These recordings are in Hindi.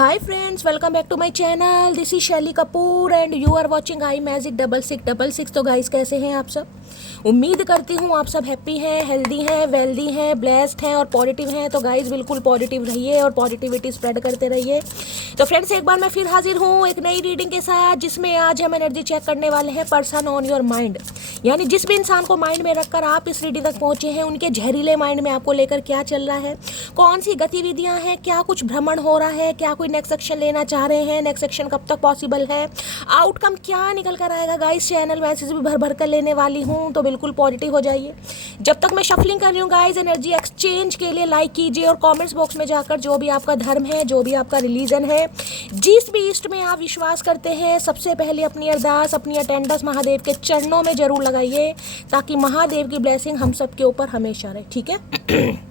Hi friends, welcome back to my channel. This is शैली Kapoor and you are watching I magic 6666। तो गाइस कैसे हैं आप सब? उम्मीद करती हूँ आप सब हैप्पी हैं, हेल्दी हैं, वेल्दी हैं, ब्लेस्ड हैं और पॉजिटिव हैं। तो गाइस बिल्कुल पॉजिटिव रहिए और पॉजिटिविटी स्प्रेड करते रहिए। तो फ्रेंड्स एक बार मैं फिर हाजिर हूँ एक नई रीडिंग के साथ, जिसमें आज हम एनर्जी चेक करने वाले हैं पर्सन ऑन योर माइंड। यानी जिस भी इंसान को माइंड में रखकर आप इस रीडिंग तक पहुँचे हैं, उनके जहरीले माइंड में आपको लेकर क्या चल रहा है, कौन सी गतिविधियाँ हैं, क्या कुछ भ्रमण हो रहा है, क्या कोई नेक्स्ट एक्शन लेना चाह रहे हैं, नेक्स्ट एक्शन कब तक पॉसिबल है, आउटकम क्या निकल कर आएगा। गाइस चैनल मैसेज भी भर भर कर लेने वाली हूँ, तो बिल्कुल पॉजिटिव हो जाइए। जब तक मैं शफलिंग कर रही हूँ गाइस, एनर्जी एक्सचेंज के लिए लाइक कीजिए और कमेंट्स बॉक्स में जाकर जो भी आपका धर्म है, जो भी आपका रिलीजन है, जिस भी इष्ट में आप विश्वास करते हैं, सबसे पहले अपनी अरदास, अपनी अटेंडेंस महादेव के चरणों में जरूर लगाइए, ताकि महादेव की ब्लेसिंग हम सबके ऊपर हमेशा रहे। ठीक है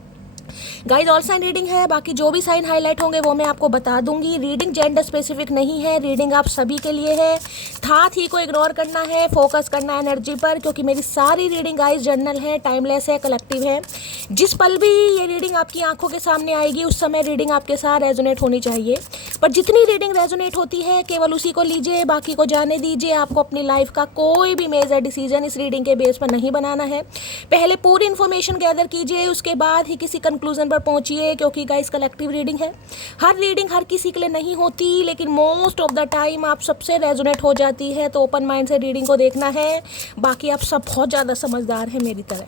गाइस ऑल साइन रीडिंग है, बाकी जो भी साइन हाईलाइट होंगे वो मैं आपको बता दूंगी। रीडिंग जेंडर स्पेसिफिक नहीं है, रीडिंग आप सभी के लिए है। था थी को इग्नोर करना है, फोकस करना है एनर्जी पर, क्योंकि मेरी सारी रीडिंग गाइस जनरल है, टाइमलेस है, कलेक्टिव है। जिस पल भी ये रीडिंग आपकी आंखों के सामने आएगी, उस समय रीडिंग आपके साथ रेजोनेट होनी चाहिए। पर जितनी रीडिंग रेजोनेट होती है केवल उसी को लीजिए, बाकी को जाने दीजिए। आपको अपनी लाइफ का कोई भी मेजर डिसीजन इस रीडिंग के बेस पर नहीं बनाना है। पहले पूरी इन्फॉर्मेशन गैदर कीजिए, उसके बाद ही किसी कंक्लूजन पर पहुंचिए, क्योंकि गाइस कलेक्टिव रीडिंग है। हर रीडिंग हर किसी के लिए नहीं होती, लेकिन मोस्ट ऑफ द टाइम आप सबसे रेजोनेट हो जाती है। तो ओपन माइंड से रीडिंग को देखना है। बाकी आप सब बहुत ज़्यादा समझदार हैं मेरी तरह।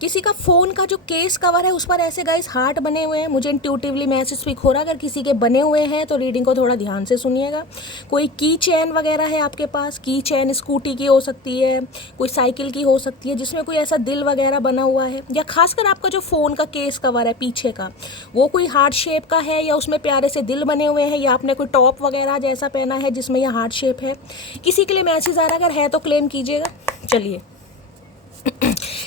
किसी का फ़ोन का जो केस कवर है उस पर ऐसे गाइस हार्ट बने हुए हैं। मुझे इंट्यूटिवली मैसेज स्पीक हो रहा है, अगर किसी के बने हुए हैं तो रीडिंग को थोड़ा ध्यान से सुनिएगा। कोई की चेन वगैरह है आपके पास, की चेन स्कूटी की हो सकती है, कोई साइकिल की हो सकती है, जिसमें कोई ऐसा दिल वगैरह बना हुआ है, या खासकर आपका जो फ़ोन का केस कवर है पीछे का, वो कोई हार्ट शेप का है, या उसमें प्यारे से दिल बने हुए हैं, या आपने कोई टॉप वगैरह जैसा पहना है जिसमें यह हार्ट शेप है। किसी के लिए मैसेज आ रहा है, अगर है तो क्लेम कीजिएगा। चलिए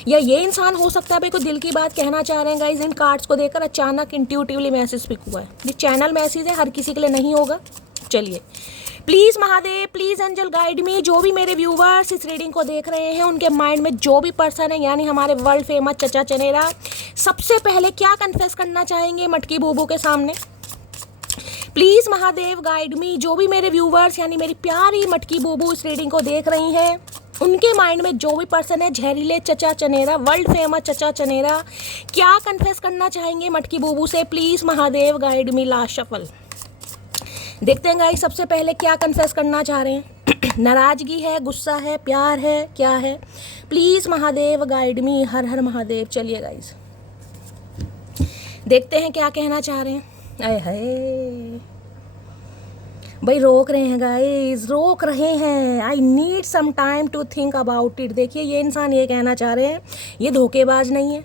या ये इंसान हो सकता है भाई कोई दिल की बात कहना चाह रहे हैं। गाइस इन कार्ड्स को देखकर अचानक इंट्यूटिवली मैसेज पिक हुआ है। ये चैनल मैसेज है, हर किसी के लिए नहीं होगा। चलिए please Mahadev, please angel guide me. जो भी मेरे व्यूवर्स इस रीडिंग को देख रहे हैं, उनके माइंड में जो भी पर्सन है, यानी हमारे वर्ल्ड फेमस चचा चनेरा, सबसे पहले क्या कन्फेस करना चाहेंगे मटकी बूबू के सामने। प्लीज़ महादेव गाइड मी। जो भी मेरे व्यूवर्स यानी मेरी प्यारी मटकी बूबू इस रीडिंग को देख रही हैं, उनके माइंड में जो भी पर्सन है, जहरीले चचा चनेरा, वर्ल्ड फेमस चचा चनेरा, क्या कन्फेस करना चाहेंगे मटकी बूबू से। Please Mahadev guide me. Last shuffle देखते हैं गाइस, सबसे पहले क्या कन्फेस करना चाह रहे हैं। नाराज़गी है, गुस्सा है, प्यार है, क्या है। Please Mahadev guide me. हर हर महादेव। चलिए गाइस देखते हैं क्या कहना चाह रहे हैं। आए हाय भाई, रोक रहे हैं गाइस, रोक रहे हैं। I need some time to think about it. देखिए ये इंसान ये कहना चाह रहे हैं, ये धोखेबाज नहीं है,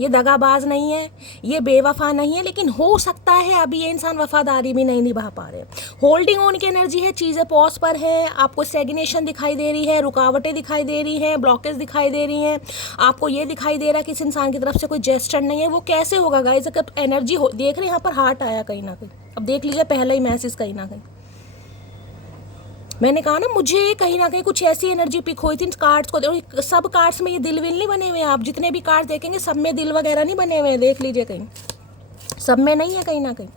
ये दगाबाज नहीं है, ये बेवफा नहीं है, लेकिन हो सकता है अभी ये इंसान वफादारी भी नहीं निभा पा रहे। होल्डिंग ऑन की एनर्जी है, चीज़ें पॉज पर है, आपको स्टेग्नेशन दिखाई दे रही है, रुकावटें दिखाई दे रही हैं, ब्लॉकेज दिखाई दे रही हैं। आपको ये दिखाई दे रहा है कि इस इंसान की तरफ से कोई जेस्चर नहीं है। वो कैसे होगा गाइस, अगर एनर्जी हो, देख रहे हैं यहाँ पर हार्ट आया कहीं ना कहीं। अब देख लीजिए पहला ही मैसेज, कहीं ना कहीं मैंने कहा ना, मुझे कहीं ना कहीं कुछ ऐसी एनर्जी पिक हुई थी इन कार्ड्स को। सब कार्ड्स में ये दिल विल नहीं बने हुए हैं। आप जितने भी कार्ड देखेंगे सब में दिल वगैरह नहीं बने हुए हैं, देख लीजिए कहीं सब में नहीं है। कहीं ना कहीं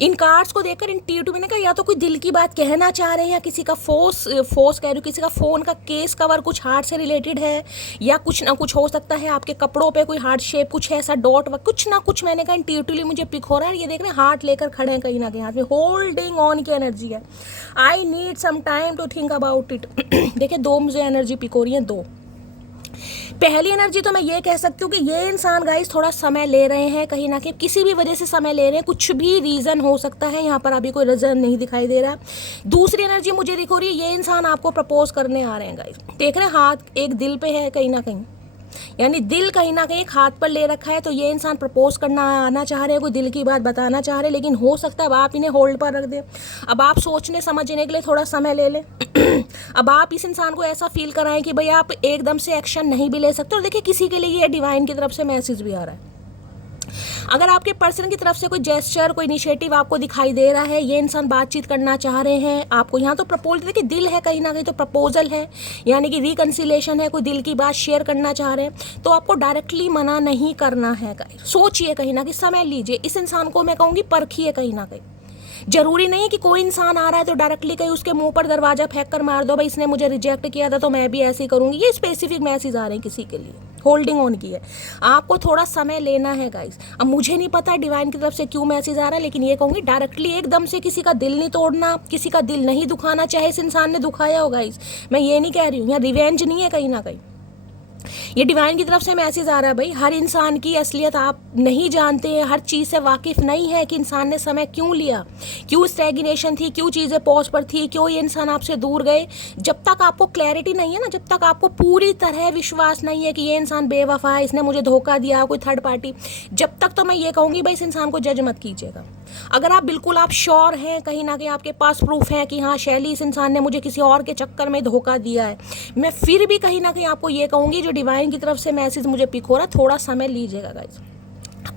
इन कार्ड्स को देखकर इंट्यूटिव मैंने कहा या तो कोई दिल की बात कहना चाह रहे हैं, या किसी का फोर्स कह रही हूँ, किसी का फ़ोन का केस कवर कुछ हार्ट से रिलेटेड है, या कुछ ना कुछ हो सकता है आपके कपड़ों पे कोई हार्ट शेप कुछ है ऐसा डॉट व कुछ ना कुछ। मैंने कहा इंट्यूटिवली मुझे पिक हो रहा है। ये देख रहे हैं हार्ट लेकर खड़े हैं कहीं ना कहीं, हाथ में होल्डिंग ऑन की एनर्जी है। I need some time to think about it. देखिए दो मुझे एनर्जी पिक हो रही है, दो। पहली एनर्जी तो मैं ये कह सकती हूँ कि ये इंसान गाइस थोड़ा समय ले रहे हैं, कहीं ना कहीं किसी भी वजह से समय ले रहे हैं। कुछ भी रीज़न हो सकता है, यहाँ पर अभी कोई रीज़न नहीं दिखाई दे रहा। दूसरी एनर्जी मुझे दिख रही है, ये इंसान आपको प्रपोज करने आ रहे हैं गाइस। देख रहे हैं हाथ एक दिल पे है कहीं ना कहीं, यानी दिल कहीं ना कहीं एक हाथ पर ले रखा है। तो ये इंसान प्रपोज करना आना चाह रहे हैं, कोई दिल की बात बताना चाह रहे हैं, लेकिन हो सकता है अब आप इन्हें होल्ड पर रख दें। अब आप सोचने समझने के लिए थोड़ा समय ले लें। अब आप इस इंसान को ऐसा फील कराएं कि भाई आप एकदम से एक्शन नहीं भी ले सकते। और देखिए किसी के लिए ये डिवाइन की तरफ से मैसेज भी आ रहा है। अगर आपके पर्सन की तरफ से कोई जेस्चर, कोई इनिशिएटिव आपको दिखाई दे रहा है, ये इंसान बातचीत करना चाह रहे हैं आपको, यहाँ तो प्रपोजल, देखिए दिल है, कहीं ना कहीं तो प्रपोजल है, यानी कि रिकन्सिलेशन है, कोई दिल की बात शेयर करना चाह रहे हैं, तो आपको डायरेक्टली मना नहीं करना है। सोचिए, कहीं ना कहीं समय लीजिए, इस इंसान को मैं कहूँगी परखिए। कहीं ना कहीं जरूरी नहीं है कि कोई इंसान आ रहा है तो डायरेक्टली कहीं उसके मुंह पर दरवाजा फेंक कर मार दो, भाई इसने मुझे रिजेक्ट किया था तो मैं भी ऐसे ही करूंगी। ये स्पेसिफिक मैसेज आ रहे हैं किसी के लिए, होल्डिंग ऑन की है। आपको थोड़ा समय लेना है गाइस। अब मुझे नहीं पता डिवाइन की तरफ से क्यों मैसेज आ रहा है, लेकिन ये कहूँगी डायरेक्टली एकदम से किसी का दिल नहीं तोड़ना, किसी का दिल नहीं दुखाना, चाहे इस इंसान ने दुखाया हो गाइस। मैं ये नहीं कह रही हूँ, यहाँ रिवेंज नहीं है कहीं ना कहीं, ये डिवाइन की तरफ से मैसेज आ रहा है। भाई हर इंसान की असलियत आप नहीं जानते हैं, हर चीज़ से वाकिफ नहीं है कि इंसान ने समय क्यों लिया, क्यों स्टैग्नेशन थी, क्यों चीज़ें पॉज पर थी, क्यों ये इंसान आपसे दूर गए। जब तक आपको क्लैरिटी नहीं है ना, जब तक आपको पूरी तरह विश्वास नहीं है कि ये इंसान बेवफा है, इसने मुझे धोखा दिया, कोई थर्ड पार्टी, जब तक तो मैं ये कहूँगी भाई इस इंसान को जज मत कीजिएगा। अगर आप बिल्कुल आप श्योर हैं, कहीं ना कहीं आपके पास प्रूफ है कि हाँ शैली इस इंसान ने मुझे किसी और के चक्कर में धोखा दिया है, मैं फिर भी कहीं ना कहीं आपको ये कहूँगी जो डिवाइन की तरफ से मैसेज मुझे पिक हो रहा है, थोड़ा समय लीजिएगा गाइस,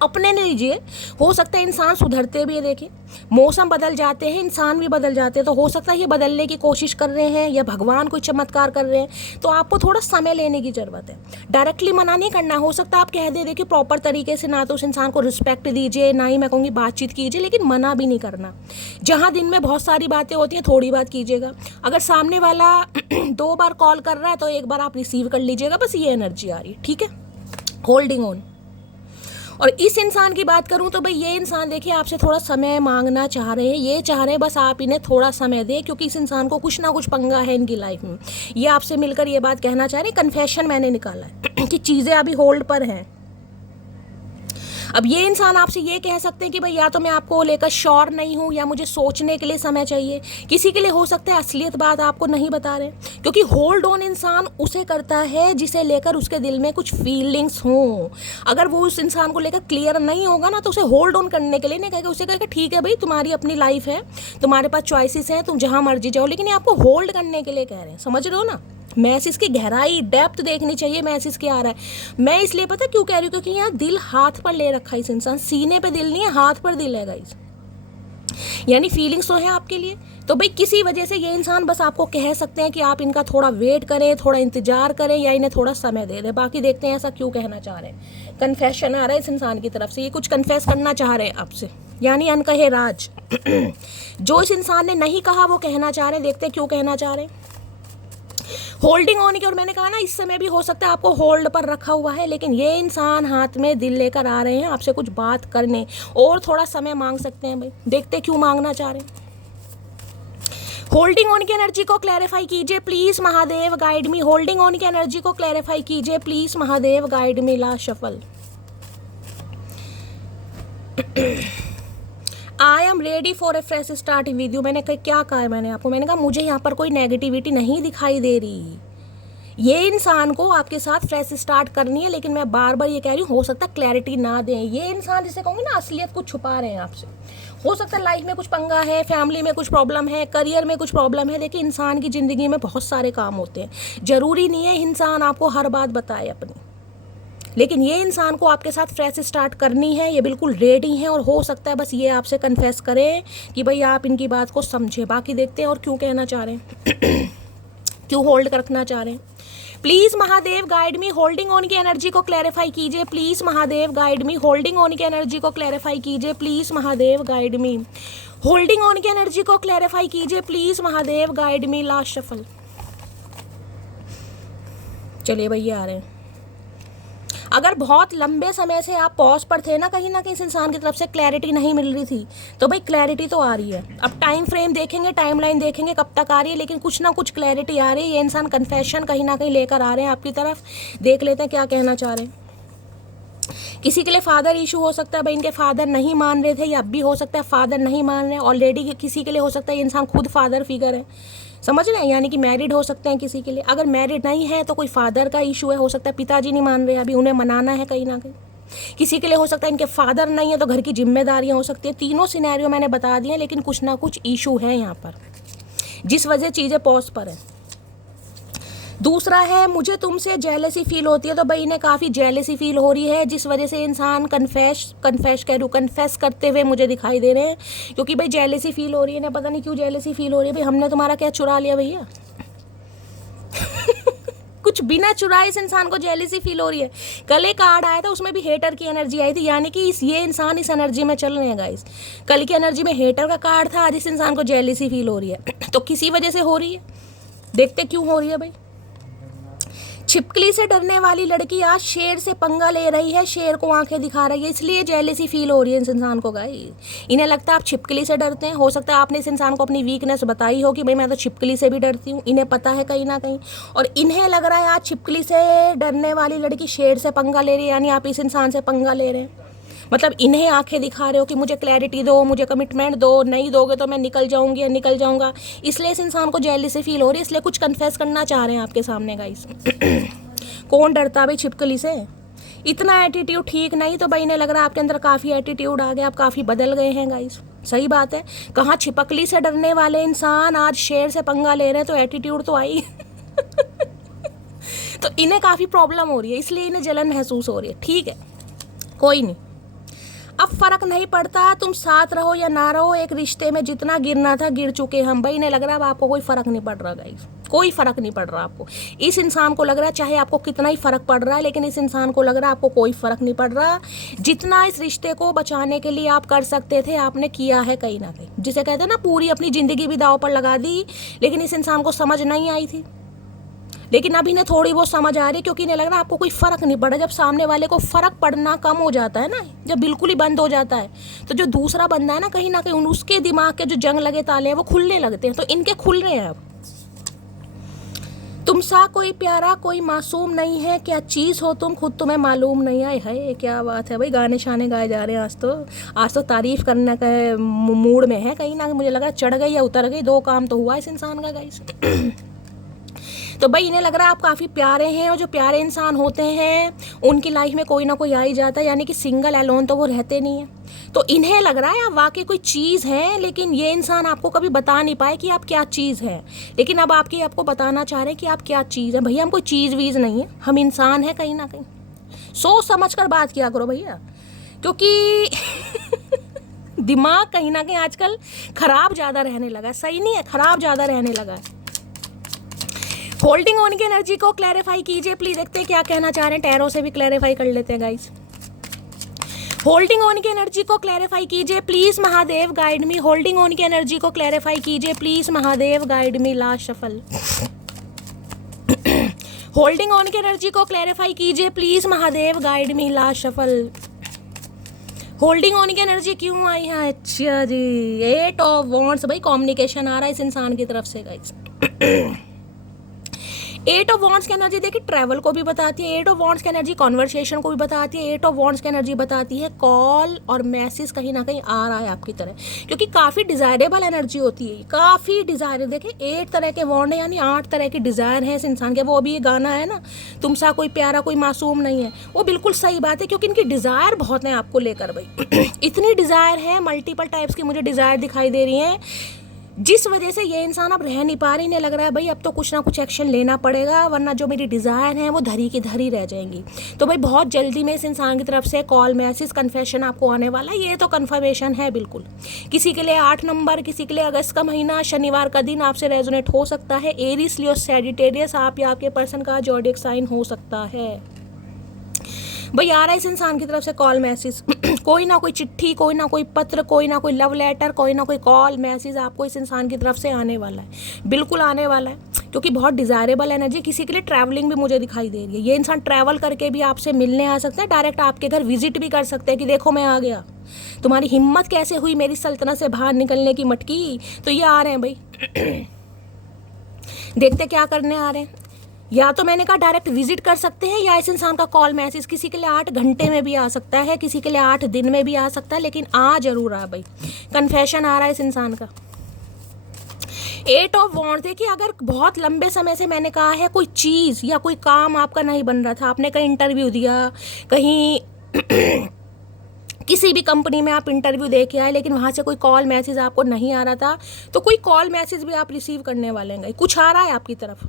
अपने ने लीजिए। हो सकता है इंसान सुधरते भी है, देखिए मौसम बदल जाते हैं, इंसान भी बदल जाते हैं, तो हो सकता है ये बदलने की कोशिश कर रहे हैं या भगवान कोई चमत्कार कर रहे हैं, तो आपको थोड़ा समय लेने की ज़रूरत है। डायरेक्टली मना नहीं करना। हो सकता है आप कह दे देखिए प्रॉपर तरीके से, ना तो उस इंसान को रिस्पेक्ट दीजिए, ना ही मैं कहूँगी बातचीत कीजिए, लेकिन मना भी नहीं करना। जहाँ दिन में बहुत सारी बातें होती हैं, थोड़ी बात कीजिएगा। अगर सामने वाला 2 बार कॉल कर रहा है तो 1 बार आप रिसीव कर लीजिएगा, बस ये एनर्जी आ रही है, ठीक है। Holding on. और इस इंसान की बात करूं तो भाई ये इंसान देखिए आपसे थोड़ा समय मांगना चाह रहे हैं, ये चाह रहे हैं बस आप इन्हें थोड़ा समय दें, क्योंकि इस इंसान को कुछ ना कुछ पंगा है इनकी लाइफ में। ये आपसे मिलकर ये बात कहना चाह रहे हैं, कन्फेशन मैंने निकाला है कि चीज़ें अभी होल्ड पर हैं। अब ये इंसान आपसे ये कह सकते हैं कि भाई या तो मैं आपको लेकर श्योर नहीं हूँ, या मुझे सोचने के लिए समय चाहिए। किसी के लिए हो सकता है असलियत बात आपको नहीं बता रहे, क्योंकि होल्ड ऑन इंसान उसे करता है जिसे लेकर उसके दिल में कुछ फीलिंग्स हों। अगर वो उस इंसान को लेकर क्लियर नहीं होगा ना, तो उसे होल्ड ऑन करने के लिए नहीं कहेगा, उसे कहेगा ठीक है भाई तुम्हारी अपनी लाइफ है, तुम्हारे पास चॉइसेस हैं, तुम जहाँ मर्जी जाओ, लेकिन ये आपको होल्ड करने के लिए कह रहे हैं। समझ रहे हो ना, मैसेज की गहराई, डेप्थ देखनी चाहिए मैसेज क्या आ रहा है। मैं इसलिए पता क्यों कह रही हूँ, क्योंकि यहाँ दिल हाथ पर ले रखा है इस इंसान, सीने पे दिल नहीं है, हाथ पर दिल है गाइस, यानी फीलिंग्स तो है आपके लिए। तो भाई किसी वजह से ये इंसान बस आपको कह सकते हैं कि आप इनका थोड़ा वेट करें, थोड़ा इंतजार करें, या इन्हें थोड़ा समय दे दें। बाकी देखते हैं ऐसा क्यों कहना चाह रहे हैं। कन्फेशन आ रहा है इस इंसान की तरफ से, ये कुछ कन्फेस करना चाह रहे हैं आपसे, यानी अनकहे राज जो इस इंसान ने नहीं कहा वो कहना चाह रहे हैं। देखते हैं क्यों कहना चाह रहे हैं। होल्डिंग ऑन की, और मैंने कहा ना इस समय भी हो सकता है आपको होल्ड पर रखा हुआ है, लेकिन ये इंसान हाथ में दिल लेकर आ रहे हैं आपसे कुछ बात करने, और थोड़ा समय मांग सकते हैं भाई। देखते क्यों मांगना चाह रहे हैं। होल्डिंग ऑन की एनर्जी को क्लैरिफाई कीजिए please Mahadev, guide me. Holding on की एनर्जी को क्लैरिफाई कीजिए please Mahadev, guide me. Last shuffle. I am ready for a fresh start with you. मैंने क्या कहा है मैंने आपको, मैंने कहा मुझे यहाँ पर कोई नेगेटिविटी नहीं दिखाई दे रही। ये इंसान को आपके साथ फ्रेश स्टार्ट करनी है, लेकिन मैं बार बार ये कह रही हूँ हो सकता है क्लैरिटी ना दें। ये इंसान जिसे कहूँगी ना असलियत को छुपा रहे हैं आपसे। हो सकता है लाइफ में कुछ पंगा है, फैमिली में कुछ प्रॉब्लम है, करियर में कुछ प्रॉब्लम है। देखिए इंसान की ज़िंदगी में बहुत सारे काम होते हैं, ज़रूरी नहीं है इंसान आपको हर बात बताए अपनी, लेकिन ये इंसान को आपके साथ फ्रेश स्टार्ट करनी है। ये बिल्कुल रेडी हैं, और हो सकता है बस ये आपसे कन्फेस करें कि भाई आप इनकी बात को समझे। बाकी देखते हैं और क्यों कहना चाह रहे हैं क्यों होल्ड कर रखना चाह रहे हैं। Please Mahadev guide me. Holding on की एनर्जी को क्लैरिफाई कीजिए please Mahadev, guide me. Holding on की एनर्जी को क्लैरिफाई कीजिए please Mahadev, guide me. Holding on की एनर्जी को क्लैरिफाई कीजिए please Mahadev, guide me. Last shuffle. चलिए भैया आ रहे हैं। अगर बहुत लंबे समय से आप पॉज पर थे ना कहीं इस इंसान की तरफ से क्लैरिटी नहीं मिल रही थी, तो भाई क्लैरिटी तो आ रही है। अब टाइम फ्रेम देखेंगे, टाइमलाइन देखेंगे कब तक आ रही है, लेकिन कुछ ना कुछ क्लैरिटी आ रही है। ये इंसान कन्फेशन कहीं ना कहीं लेकर आ रहे हैं आपकी तरफ। देख लेते हैं क्या कहना चाह रहे हैं। किसी के लिए फादर इशू हो सकता है, भाई इनके फादर नहीं मान रहे थे, या अब भी हो सकता है फादर नहीं मान रहे। ऑलरेडी किसी के लिए हो सकता है ये इंसान खुद फादर फिगर है, समझ रहे हैं, यानी कि मैरिड हो सकते हैं किसी के लिए। अगर मैरिड नहीं है तो कोई फादर का इशू है, हो सकता है पिताजी नहीं मान रहे, अभी उन्हें मनाना है कहीं ना कहीं। किसी के लिए हो सकता है इनके फादर नहीं है तो घर की जिम्मेदारियां हो सकती है। तीनों सिनेरियो मैंने बता दिए, लेकिन कुछ ना कुछ इशू है यहाँ पर जिस वजह चीज़ें पॉज पर है। दूसरा है मुझे तुमसे जेलसी फील होती है, तो भाई इन्हें काफ़ी जेलसी फील हो रही है, जिस वजह से इंसान कन्फेस करते हुए मुझे दिखाई दे रहे हैं, क्योंकि भाई जेलसी फील हो रही है ना, पता नहीं क्यों जेलसी फील हो रही है। भाई हमने तुम्हारा क्या चुरा लिया भैया? कुछ बिना चुराए इस इंसान को जेलसी फील हो रही है। कल एक कार्ड आया था, उसमें भी हेटर की एनर्जी आई थी, यानी कि ये इंसान इस एनर्जी में चल रहे हैं गाइस। कल की एनर्जी में हेटर का कार्ड था, आज इस इंसान को जेलसी फील हो रही है। तो किसी वजह से हो रही है, देखते क्यों हो रही है भाई। छिपकली से डरने वाली लड़की आज शेर से पंगा ले रही है, शेर को आंखें दिखा रही है, इसलिए जेलसी फील हो रही है इस इंसान को गाइस। इन्हें लगता है आप छिपकली से डरते हैं, हो सकता है आपने इस इंसान को अपनी वीकनेस बताई हो कि भाई मैं तो छिपकली से भी डरती हूँ, इन्हें पता है कहीं ना कहीं, और इन्हें लग रहा है आज छिपकली से डरने वाली लड़की शेर से पंगा ले रही है, यानी आप इस इंसान से पंगा ले रहे हैं। मतलब इन्हें आंखें दिखा रहे हो कि मुझे क्लैरिटी दो, मुझे कमिटमेंट दो, नहीं दोगे तो मैं निकल जाऊंगी या निकल जाऊंगा, इसलिए इस इंसान को जेलसी फील हो रही है, इसलिए कुछ कन्फेस करना चाह रहे हैं आपके सामने गाइस। कौन डरता भाई छिपकली से? इतना एटीट्यूड ठीक नहीं, तो भाई इन्हें लग रहा है आपके अंदर काफ़ी एटीट्यूड आ गया, आप काफ़ी बदल गए हैं गाइस। सही बात है, कहाँ छिपकली से डरने वाले इंसान आज शेर से पंगा ले रहे हैं, तो एटीट्यूड तो आई। तो इन्हें काफ़ी प्रॉब्लम हो रही है, इसलिए इन्हें जलन महसूस हो रही है। ठीक है, कोई नहीं, अब फर्क नहीं पड़ता तुम साथ रहो या ना रहो, एक रिश्ते में जितना गिरना था गिर चुके हम भाई। इन्हें लग रहा है अब आपको कोई फर्क नहीं पड़ रहा गाइस, कोई फर्क नहीं पड़ रहा आपको। इस इंसान को लग रहा है चाहे आपको कितना ही फर्क पड़ रहा है, लेकिन इस इंसान को लग रहा है आपको कोई फर्क नहीं पड़ रहा। जितना इस रिश्ते को बचाने के लिए आप कर सकते थे आपने किया है कहीं ना कहीं, जिसे कहते हैं ना पूरी अपनी जिंदगी भी दांव पर लगा दी, लेकिन इस इंसान को समझ नहीं आई थी। लेकिन अब इन्हें थोड़ी बहुत समझ आ रही है, क्योंकि इन्हें लग रहा है आपको कोई फ़र्क नहीं पड़ा। जब सामने वाले को फ़र्क पड़ना कम हो जाता है ना, जब बिल्कुल ही बंद हो जाता है, तो जो दूसरा बंदा है ना कहीं ना कहीं उसके दिमाग के जो जंग लगे ताले हैं वो खुलने लगते हैं, तो इनके खुल रहे हैं अब। तुम सा कोई प्यारा कोई मासूम नहीं है, क्या चीज़ हो तुम खुद तुम्हें मालूम नहीं है। है क्या बात है भाई, गाने शाने गाए जा रहे हैं आज तो तारीफ करने का मूड में है कहीं ना, मुझे लगा चढ़ गई या उतर गई, दो काम तो हुआ इस इंसान का गाइस। तो भाई इन्हें लग रहा है आप काफ़ी प्यारे हैं, और जो प्यारे इंसान होते हैं उनकी लाइफ में कोई ना कोई आ ही जाता है, यानी कि सिंगल एलोन तो वो रहते नहीं हैं। तो इन्हें लग रहा है आप वाकई कोई चीज़ है, लेकिन ये इंसान आपको कभी बता नहीं पाए कि आप क्या चीज़ है, लेकिन अब आपको बताना चाह रहे हैं कि आप क्या चीज़ है। भैया हम कोई चीज़ वीज़ नहीं है, हम इंसान हैं कहीं ना कहीं। सोच समझ कर बात किया करो भैया, क्योंकि दिमाग कहीं ना कहीं आजकल खराब ज़्यादा रहने लगा है। सही नहीं है, खराब ज़्यादा रहने लगा है। होल्डिंग ऑन की एनर्जी को क्लैरिफाई कीजिए प्लीज, देखते हैं क्या कहना चाह रहे हैं। टैरो से भी क्लैरिफाई कर लेते हैं गाइस। होल्डिंग ऑन की एनर्जी को क्लैरिफाई कीजिए please, Mahadev guide me. Holding on की एनर्जी को क्लैरिफाई कीजिए please, Mahadev guide me. Last shuffle. Holding on की एनर्जी को क्लैरिफाई कीजिए please, Mahadev guide me. Last shuffle. Holding on की एनर्जी क्यों आई है? अच्छा जी, 8 ऑफ वॉन्ड्स। भाई कम्युनिकेशन आ रहा है इस इंसान की तरफ से गाइस। 8 ऑफ वॉन्ड्स की एनर्जी देखिए ट्रैवल को भी बताती है, 8 ऑफ वॉन्ड्स की एनर्जी कॉन्वर्सेशन को भी बताती है, 8 ऑफ वॉन्ड्स की एनर्जी बताती है कॉल और मैसेज कहीं ना कहीं आ रहा है आपकी तरह, क्योंकि काफ़ी डिज़ायरेबल एनर्जी होती है, काफ़ी डिज़ायर। देखिए 8 तरह के वॉन्ड है, यानी 8 तरह की डिज़ायर है इस इंसान के। वो अभी ये गाना है ना, तुम सा कोई प्यारा कोई मासूम नहीं है, वो बिल्कुल सही बात है, क्योंकि इनकी डिज़ायर बहुत है आपको लेकर भाई। इतनी डिज़ायर है, मल्टीपल टाइप्स की मुझे डिज़ायर दिखाई दे रही हैं, जिस वजह से ये इंसान अब रह नहीं पा रही। इन्हें लग रहा है भाई अब तो कुछ ना कुछ एक्शन लेना पड़ेगा, वरना जो मेरी डिज़ायर है वो धरी की धरी रह जाएंगी। तो भाई बहुत जल्दी में इस इंसान की तरफ से कॉल मैसेज कन्फेशन आपको आने वाला है, ये तो कन्फर्मेशन है बिल्कुल। किसी के लिए 8 नंबर, किसी के लिए अगस्त का महीना, शनिवार का दिन आपसे रेजोनेट हो सकता है। एरीज, लियो, सैजिटेरियस आप या आपके पर्सन का ज़ोडिएक साइन हो सकता है। भाई आ रहा है इस इंसान की तरफ से कॉल मैसेज, कोई ना कोई चिट्ठी, कोई ना कोई पत्र, कोई ना कोई लव लेटर, कोई ना कोई कॉल मैसेज आपको इस इंसान की तरफ से आने वाला है, बिल्कुल आने वाला है, क्योंकि बहुत डिज़ायरेबल एनर्जी। किसी के लिए ट्रैवलिंग भी मुझे दिखाई दे रही है, ये इंसान ट्रैवल करके भी आपसे मिलने आ सकता है, डायरेक्ट आपके घर विजिट भी कर सकते हैं कि देखो मैं आ गया, तुम्हारी हिम्मत कैसे हुई मेरी सल्तनत से बाहर निकलने की मटकी। तो ये आ रहे हैं भाई, देखते क्या करने आ रहे हैं। या तो मैंने कहा डायरेक्ट विजिट कर सकते हैं, या इस इंसान का कॉल मैसेज किसी के लिए 8 घंटे में भी आ सकता है, किसी के लिए 8 दिन में भी आ सकता है, लेकिन आ जरूर रहा भाई। कन्फेशन आ रहा है इस इंसान का। 8 ऑफ वॉन्ड्स देखिए, अगर बहुत लंबे समय से मैंने कहा है कोई चीज़ या कोई काम आपका नहीं बन रहा था, आपने कहीं इंटरव्यू दिया, कहीं किसी भी कंपनी में आप इंटरव्यू दे के आए लेकिन वहाँ से कोई कॉल मैसेज आपको नहीं आ रहा था, तो कोई कॉल मैसेज भी आप रिसीव करने वाले हैं। कुछ आ रहा है आपकी तरफ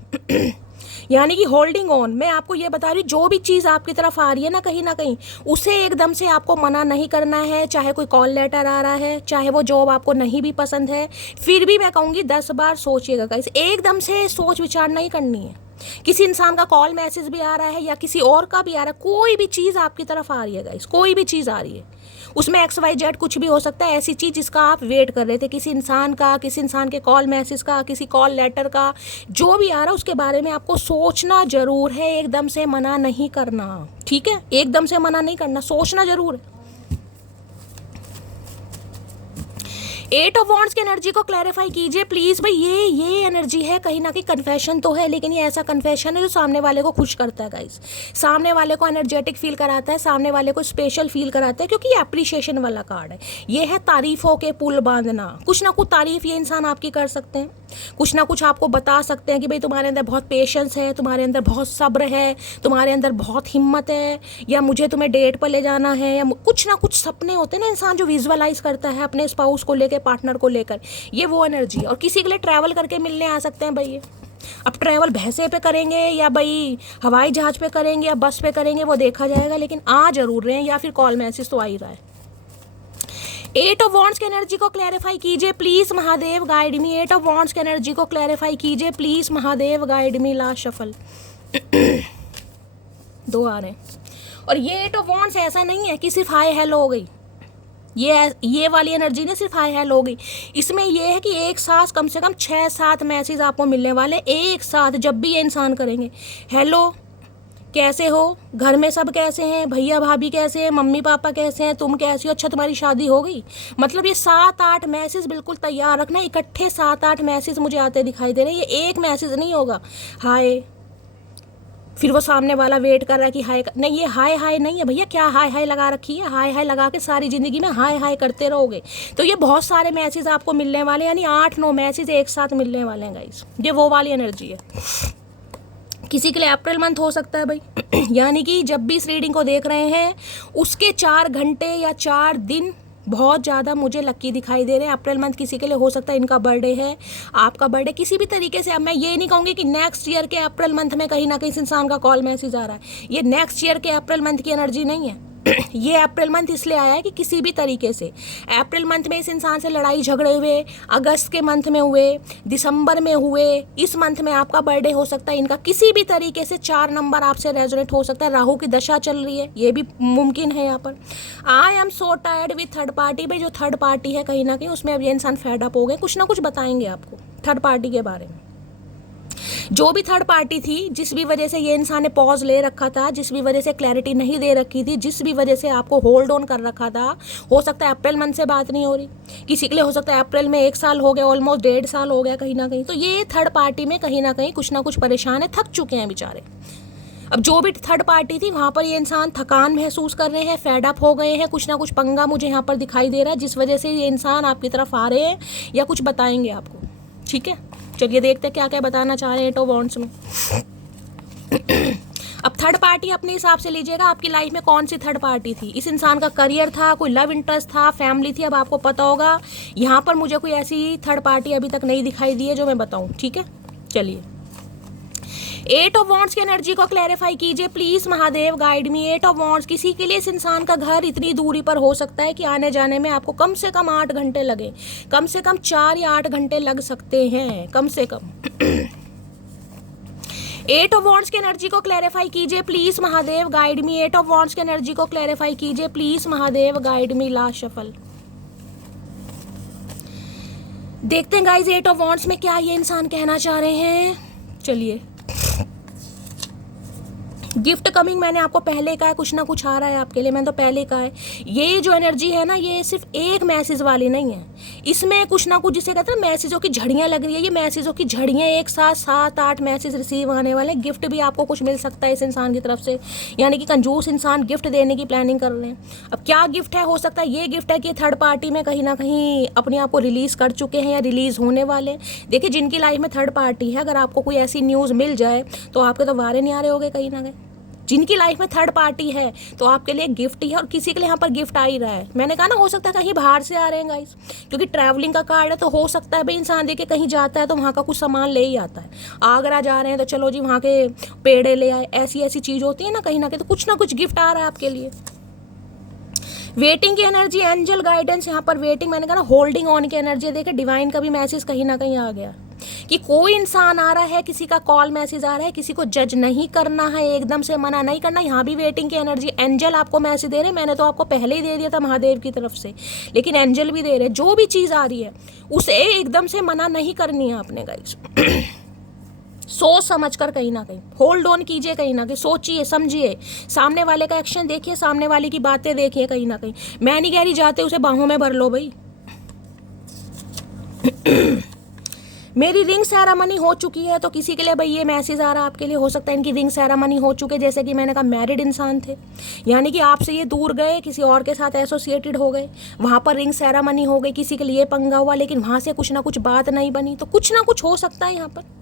यानी कि होल्डिंग ऑन। मैं आपको ये बता रही हूँ, जो भी चीज़ आपकी तरफ आ रही है ना कहीं उसे एकदम से आपको मना नहीं करना है। चाहे कोई कॉल लेटर आ रहा है, चाहे वो जॉब आपको नहीं भी पसंद है, फिर भी मैं कहूँगी 10 बार सोचिएगा गाइस। एकदम से सोच विचार नहीं करनी है। किसी इंसान का कॉल मैसेज भी आ रहा है या किसी और का भी आ रहा है, कोई भी चीज़ आपकी तरफ आ रही है गाइस, कोई भी चीज़ आ रही है, उसमें XYZ कुछ भी हो सकता है। ऐसी चीज़ जिसका आप वेट कर रहे थे, किसी इंसान का, किसी इंसान के कॉल मैसेज का, किसी कॉल लेटर का, जो भी आ रहा है उसके बारे में आपको सोचना जरूर है। एकदम से मना नहीं करना, ठीक है? एकदम से मना नहीं करना, सोचना जरूर है। 8 ऑफ वॉन्ड्स की एनर्जी को क्लैरिफाई कीजिए प्लीज। भाई ये एनर्जी है, कहीं ना कहीं कन्फेशन तो है, लेकिन ये ऐसा कन्फेशन है जो सामने वाले को खुश करता है गाइस, सामने वाले को एनर्जेटिक फील कराता है, सामने वाले को स्पेशल फील कराता है, क्योंकि ये अप्रिशिएशन वाला कार्ड है। ये है तारीफों के पुल बांधना। कुछ ना कुछ तारीफ ये इंसान आपकी कर सकते हैं, कुछ ना कुछ आपको बता सकते हैं कि भाई तुम्हारे अंदर बहुत पेशेंस है, तुम्हारे अंदर बहुत सब्र है, तुम्हारे अंदर बहुत हिम्मत है, या मुझे तुम्हें डेट पर ले जाना है, या कुछ ना कुछ सपने होते हैं ना इंसान जो विजुअलाइज करता है अपने स्पाउस को लेकर, पार्टनर को लेकर, ये वो एनर्जी है। और किसी के लिए ट्रैवल करके मिलने आ सकते हैं भाई ये। अब ट्रैवल भैंसे पे करेंगे या भाई हवाई जहाज पे करेंगे या बस पे करेंगे वो देखा जाएगा, लेकिन आ जरूर रहे हैं, या फिर कॉल मैसेज तो आ ही रहा है। 8 ऑफ वॉन्ड्स की एनर्जी को क्लैरिफाई कीजिए please Mahadev, guide me. 8 of wands की एनर्जी को क्लैरिफाई कीजिए please Mahadev, guide me. Last shuffle 2 आ रहे हैं। और ये 8 ऑफ वॉन्ड्स ऐसा नहीं है कि सिर्फ हाय हेलो हो गई, ये वाली एनर्जी ने सिर्फ हाय हेलो हो गई। इसमें ये है कि एक साथ कम से कम 6-7 मैसेज आपको मिलने वाले एक साथ, जब भी ये इंसान करेंगे। हेलो, कैसे हो, घर में सब कैसे हैं, भैया भाभी कैसे हैं, मम्मी पापा कैसे हैं, तुम कैसी हो, अच्छा तुम्हारी शादी हो गई। मतलब ये 7-8 मैसेज बिल्कुल तैयार रखना। इकट्ठे 7-8 मैसेज मुझे आते दिखाई दे रहे हैं। ये एक मैसेज नहीं होगा हाय, फिर वो सामने वाला वेट कर रहा है कि हाय नहीं, ये हाय हाय नहीं है भैया। क्या हाय हाय लगा रखी है? हाय हाय लगा के सारी ज़िंदगी में हाय हाय करते रहोगे तो ये बहुत सारे मैसेज आपको मिलने वाले, यानी 8-9 मैसेज एक साथ मिलने वाले हैं गाइस। ये वो वाली एनर्जी है। किसी के लिए अप्रैल मंथ हो सकता है भाई यानी कि जब भी इस रीडिंग को देख रहे हैं उसके 4 घंटे या 4 दिन बहुत ज़्यादा मुझे लकी दिखाई दे रहे हैं। अप्रैल मंथ किसी के लिए हो सकता है, इनका बर्थडे है, आपका बर्थडे, किसी भी तरीके से। अब मैं ये नहीं कहूँगी कि नेक्स्ट ईयर के अप्रैल मंथ में कहीं ना कहीं इस इंसान का कॉल मैसेज आ रहा है। ये नेक्स्ट ईयर के अप्रैल मंथ की एनर्जी नहीं है ये अप्रैल मंथ इसलिए आया है कि किसी भी तरीके से अप्रैल मंथ में इस इंसान से लड़ाई झगड़े हुए, अगस्त के मंथ में हुए, दिसंबर में हुए, इस मंथ में आपका बर्थडे हो सकता है, इनका किसी भी तरीके से 4 नंबर आपसे रेजोनेट हो सकता है। राहु की दशा चल रही है, ये भी मुमकिन है यहाँ पर। I am so tired with third party. भाई जो थर्ड पार्टी है कहीं ना कहीं उसमें अब ये इंसान फेड अप हो गए। कुछ ना कुछ बताएंगे आपको थर्ड पार्टी के बारे में। जो भी थर्ड पार्टी थी, जिस भी वजह से ये इंसान ने पॉज ले रखा था, जिस भी वजह से क्लैरिटी नहीं दे रखी थी, जिस भी वजह से आपको होल्ड ऑन कर रखा था, हो सकता है अप्रैल मंथ से बात नहीं हो रही, किसी के लिए हो सकता है अप्रैल में 1 साल हो गया, ऑलमोस्ट 1.5 साल हो गया कहीं ना कहीं। तो ये थर्ड पार्टी में कहीं ना कुछ परेशान है, थक चुके हैं बेचारे। अब जो भी थर्ड पार्टी थी वहाँ पर ये इंसान थकान महसूस कर रहे हैं, फेड अप हो गए हैं, कुछ ना कुछ पंगा मुझे यहाँ पर दिखाई दे रहा है, जिस वजह से ये इंसान आपकी तरफ आ रहे हैं या कुछ बताएंगे आपको। ठीक है, चलिए देखते हैं क्या क्या बताना चाह रहे हैं 8 ऑफ वॉन्ड्स में। अब थर्ड पार्टी अपने हिसाब से लीजिएगा, आपकी लाइफ में कौन सी थर्ड पार्टी थी। इस इंसान का करियर था, कोई लव इंटरेस्ट था, फैमिली थी, अब आपको पता होगा। यहाँ पर मुझे कोई ऐसी थर्ड पार्टी अभी तक नहीं दिखाई दी है जो मैं बताऊँ। ठीक है, चलिए 8 ऑफ वॉन्ड्स की एनर्जी को क्लैरिफाई कीजिए please Mahadev, guide me. 8 of wands, किसी के लिए इस इंसान का घर इतनी दूरी पर हो सकता है कि आने जाने में आपको कम से कम 8 घंटे लगे, कम से कम 4 या 8 घंटे लग सकते हैं, कम से कम 8 ऑफ वॉन्ड्स की एनर्जी को क्लैरिफाई कीजिए please Mahadev, guide me. 8 of wands की एनर्जी को क्लैरिफाई कीजिए please Mahadev, guide me. Last shuffle देखते हैं गाइज 8 ऑफ वॉन्ड्स में क्या ये इंसान कहना चाह रहे हैं। चलिए, गिफ्ट कमिंग मैंने आपको पहले कहा है, कुछ ना कुछ आ रहा है आपके लिए, मैंने तो पहले कहा है। ये जो एनर्जी है ना, ये सिर्फ एक मैसेज वाली नहीं है, इसमें कुछ ना कुछ जिसे कहते हैं मैसेजों की झड़ियाँ लग रही है। ये मैसेजों की झड़ियाँ एक साथ 7-8 मैसेज रिसीव आने वाले हैं। गिफ्ट भी आपको कुछ मिल सकता है इस इंसान की तरफ से, यानी कि कंजूस इंसान गिफ्ट देने की प्लानिंग कर रहे हैं। अब क्या गिफ्ट है, हो सकता है ये गिफ्ट है कि थर्ड पार्टी में कहीं ना कहीं अपने आप को रिलीज कर चुके हैं या रिलीज होने वाले हैं। देखिए जिनकी लाइफ में थर्ड पार्टी है, अगर आपको कोई ऐसी न्यूज़ मिल जाए तो आपके तो वारे नहीं आ रहे होंगे कहीं ना कहीं। जिनकी लाइफ में थर्ड पार्टी है तो आपके लिए गिफ्ट ही है, और किसी के लिए यहाँ पर गिफ्ट आ ही रहा है। मैंने कहा ना, हो सकता है कहीं बाहर से आ रहे हैं गाइस, क्योंकि ट्रैवलिंग का कार्ड है, तो हो सकता है भाई इंसान देखे कहीं जाता है तो वहाँ का कुछ सामान ले ही आता है। आगरा जा रहे हैं तो चलो जी वहाँ के पेड़े ले आए, ऐसी ऐसी चीज़ होती है ना कहीं ना कुछ ना कुछ गिफ्ट आ रहा है आपके लिए। वेटिंग की एनर्जी, एंजल गाइडेंस यहाँ पर वेटिंग, मैंने कहा ना होल्डिंग ऑन की एनर्जी। देखे डिवाइन का भी मैसेज कहीं ना कहीं आ गया कि कोई इंसान आ रहा है, किसी का कॉल मैसेज आ रहा है, किसी को जज नहीं करना है, एकदम से मना नहीं करना। यहाँ भी वेटिंग की एनर्जी, एंजल आपको मैसेज दे रहे हैं। मैंने तो आपको पहले ही दे दिया था महादेव की तरफ से, लेकिन एंजल भी दे रहे हैं। जो भी चीज़ आ रही है उसे एकदम से मना नहीं करनी है आपने गाइस। सोच समझ कर कहीं ना कहीं होल्ड ऑन कीजिए, कहीं ना कहीं सोचिए समझिए, सामने वाले का एक्शन देखिए, सामने वाले की बातें देखिए कहीं ना कहीं। मैं नहीं कह रही जाते उसे बाहों में भर लो भाई। मेरी रिंग सेरेमनी हो चुकी है, तो किसी के लिए भाई ये मैसेज आ रहा है आपके लिए, हो सकता है इनकी रिंग सेरेमनी हो चुके, जैसे कि मैंने कहा मैरिड इंसान थे, यानी कि आपसे ये दूर गए, किसी और के साथ एसोसिएटेड हो गए, वहाँ पर रिंग सेरेमनी हो गई, किसी के लिए पंगा हुआ, लेकिन वहाँ से कुछ ना कुछ बात नहीं बनी, तो कुछ ना कुछ हो सकता है यहाँ पर।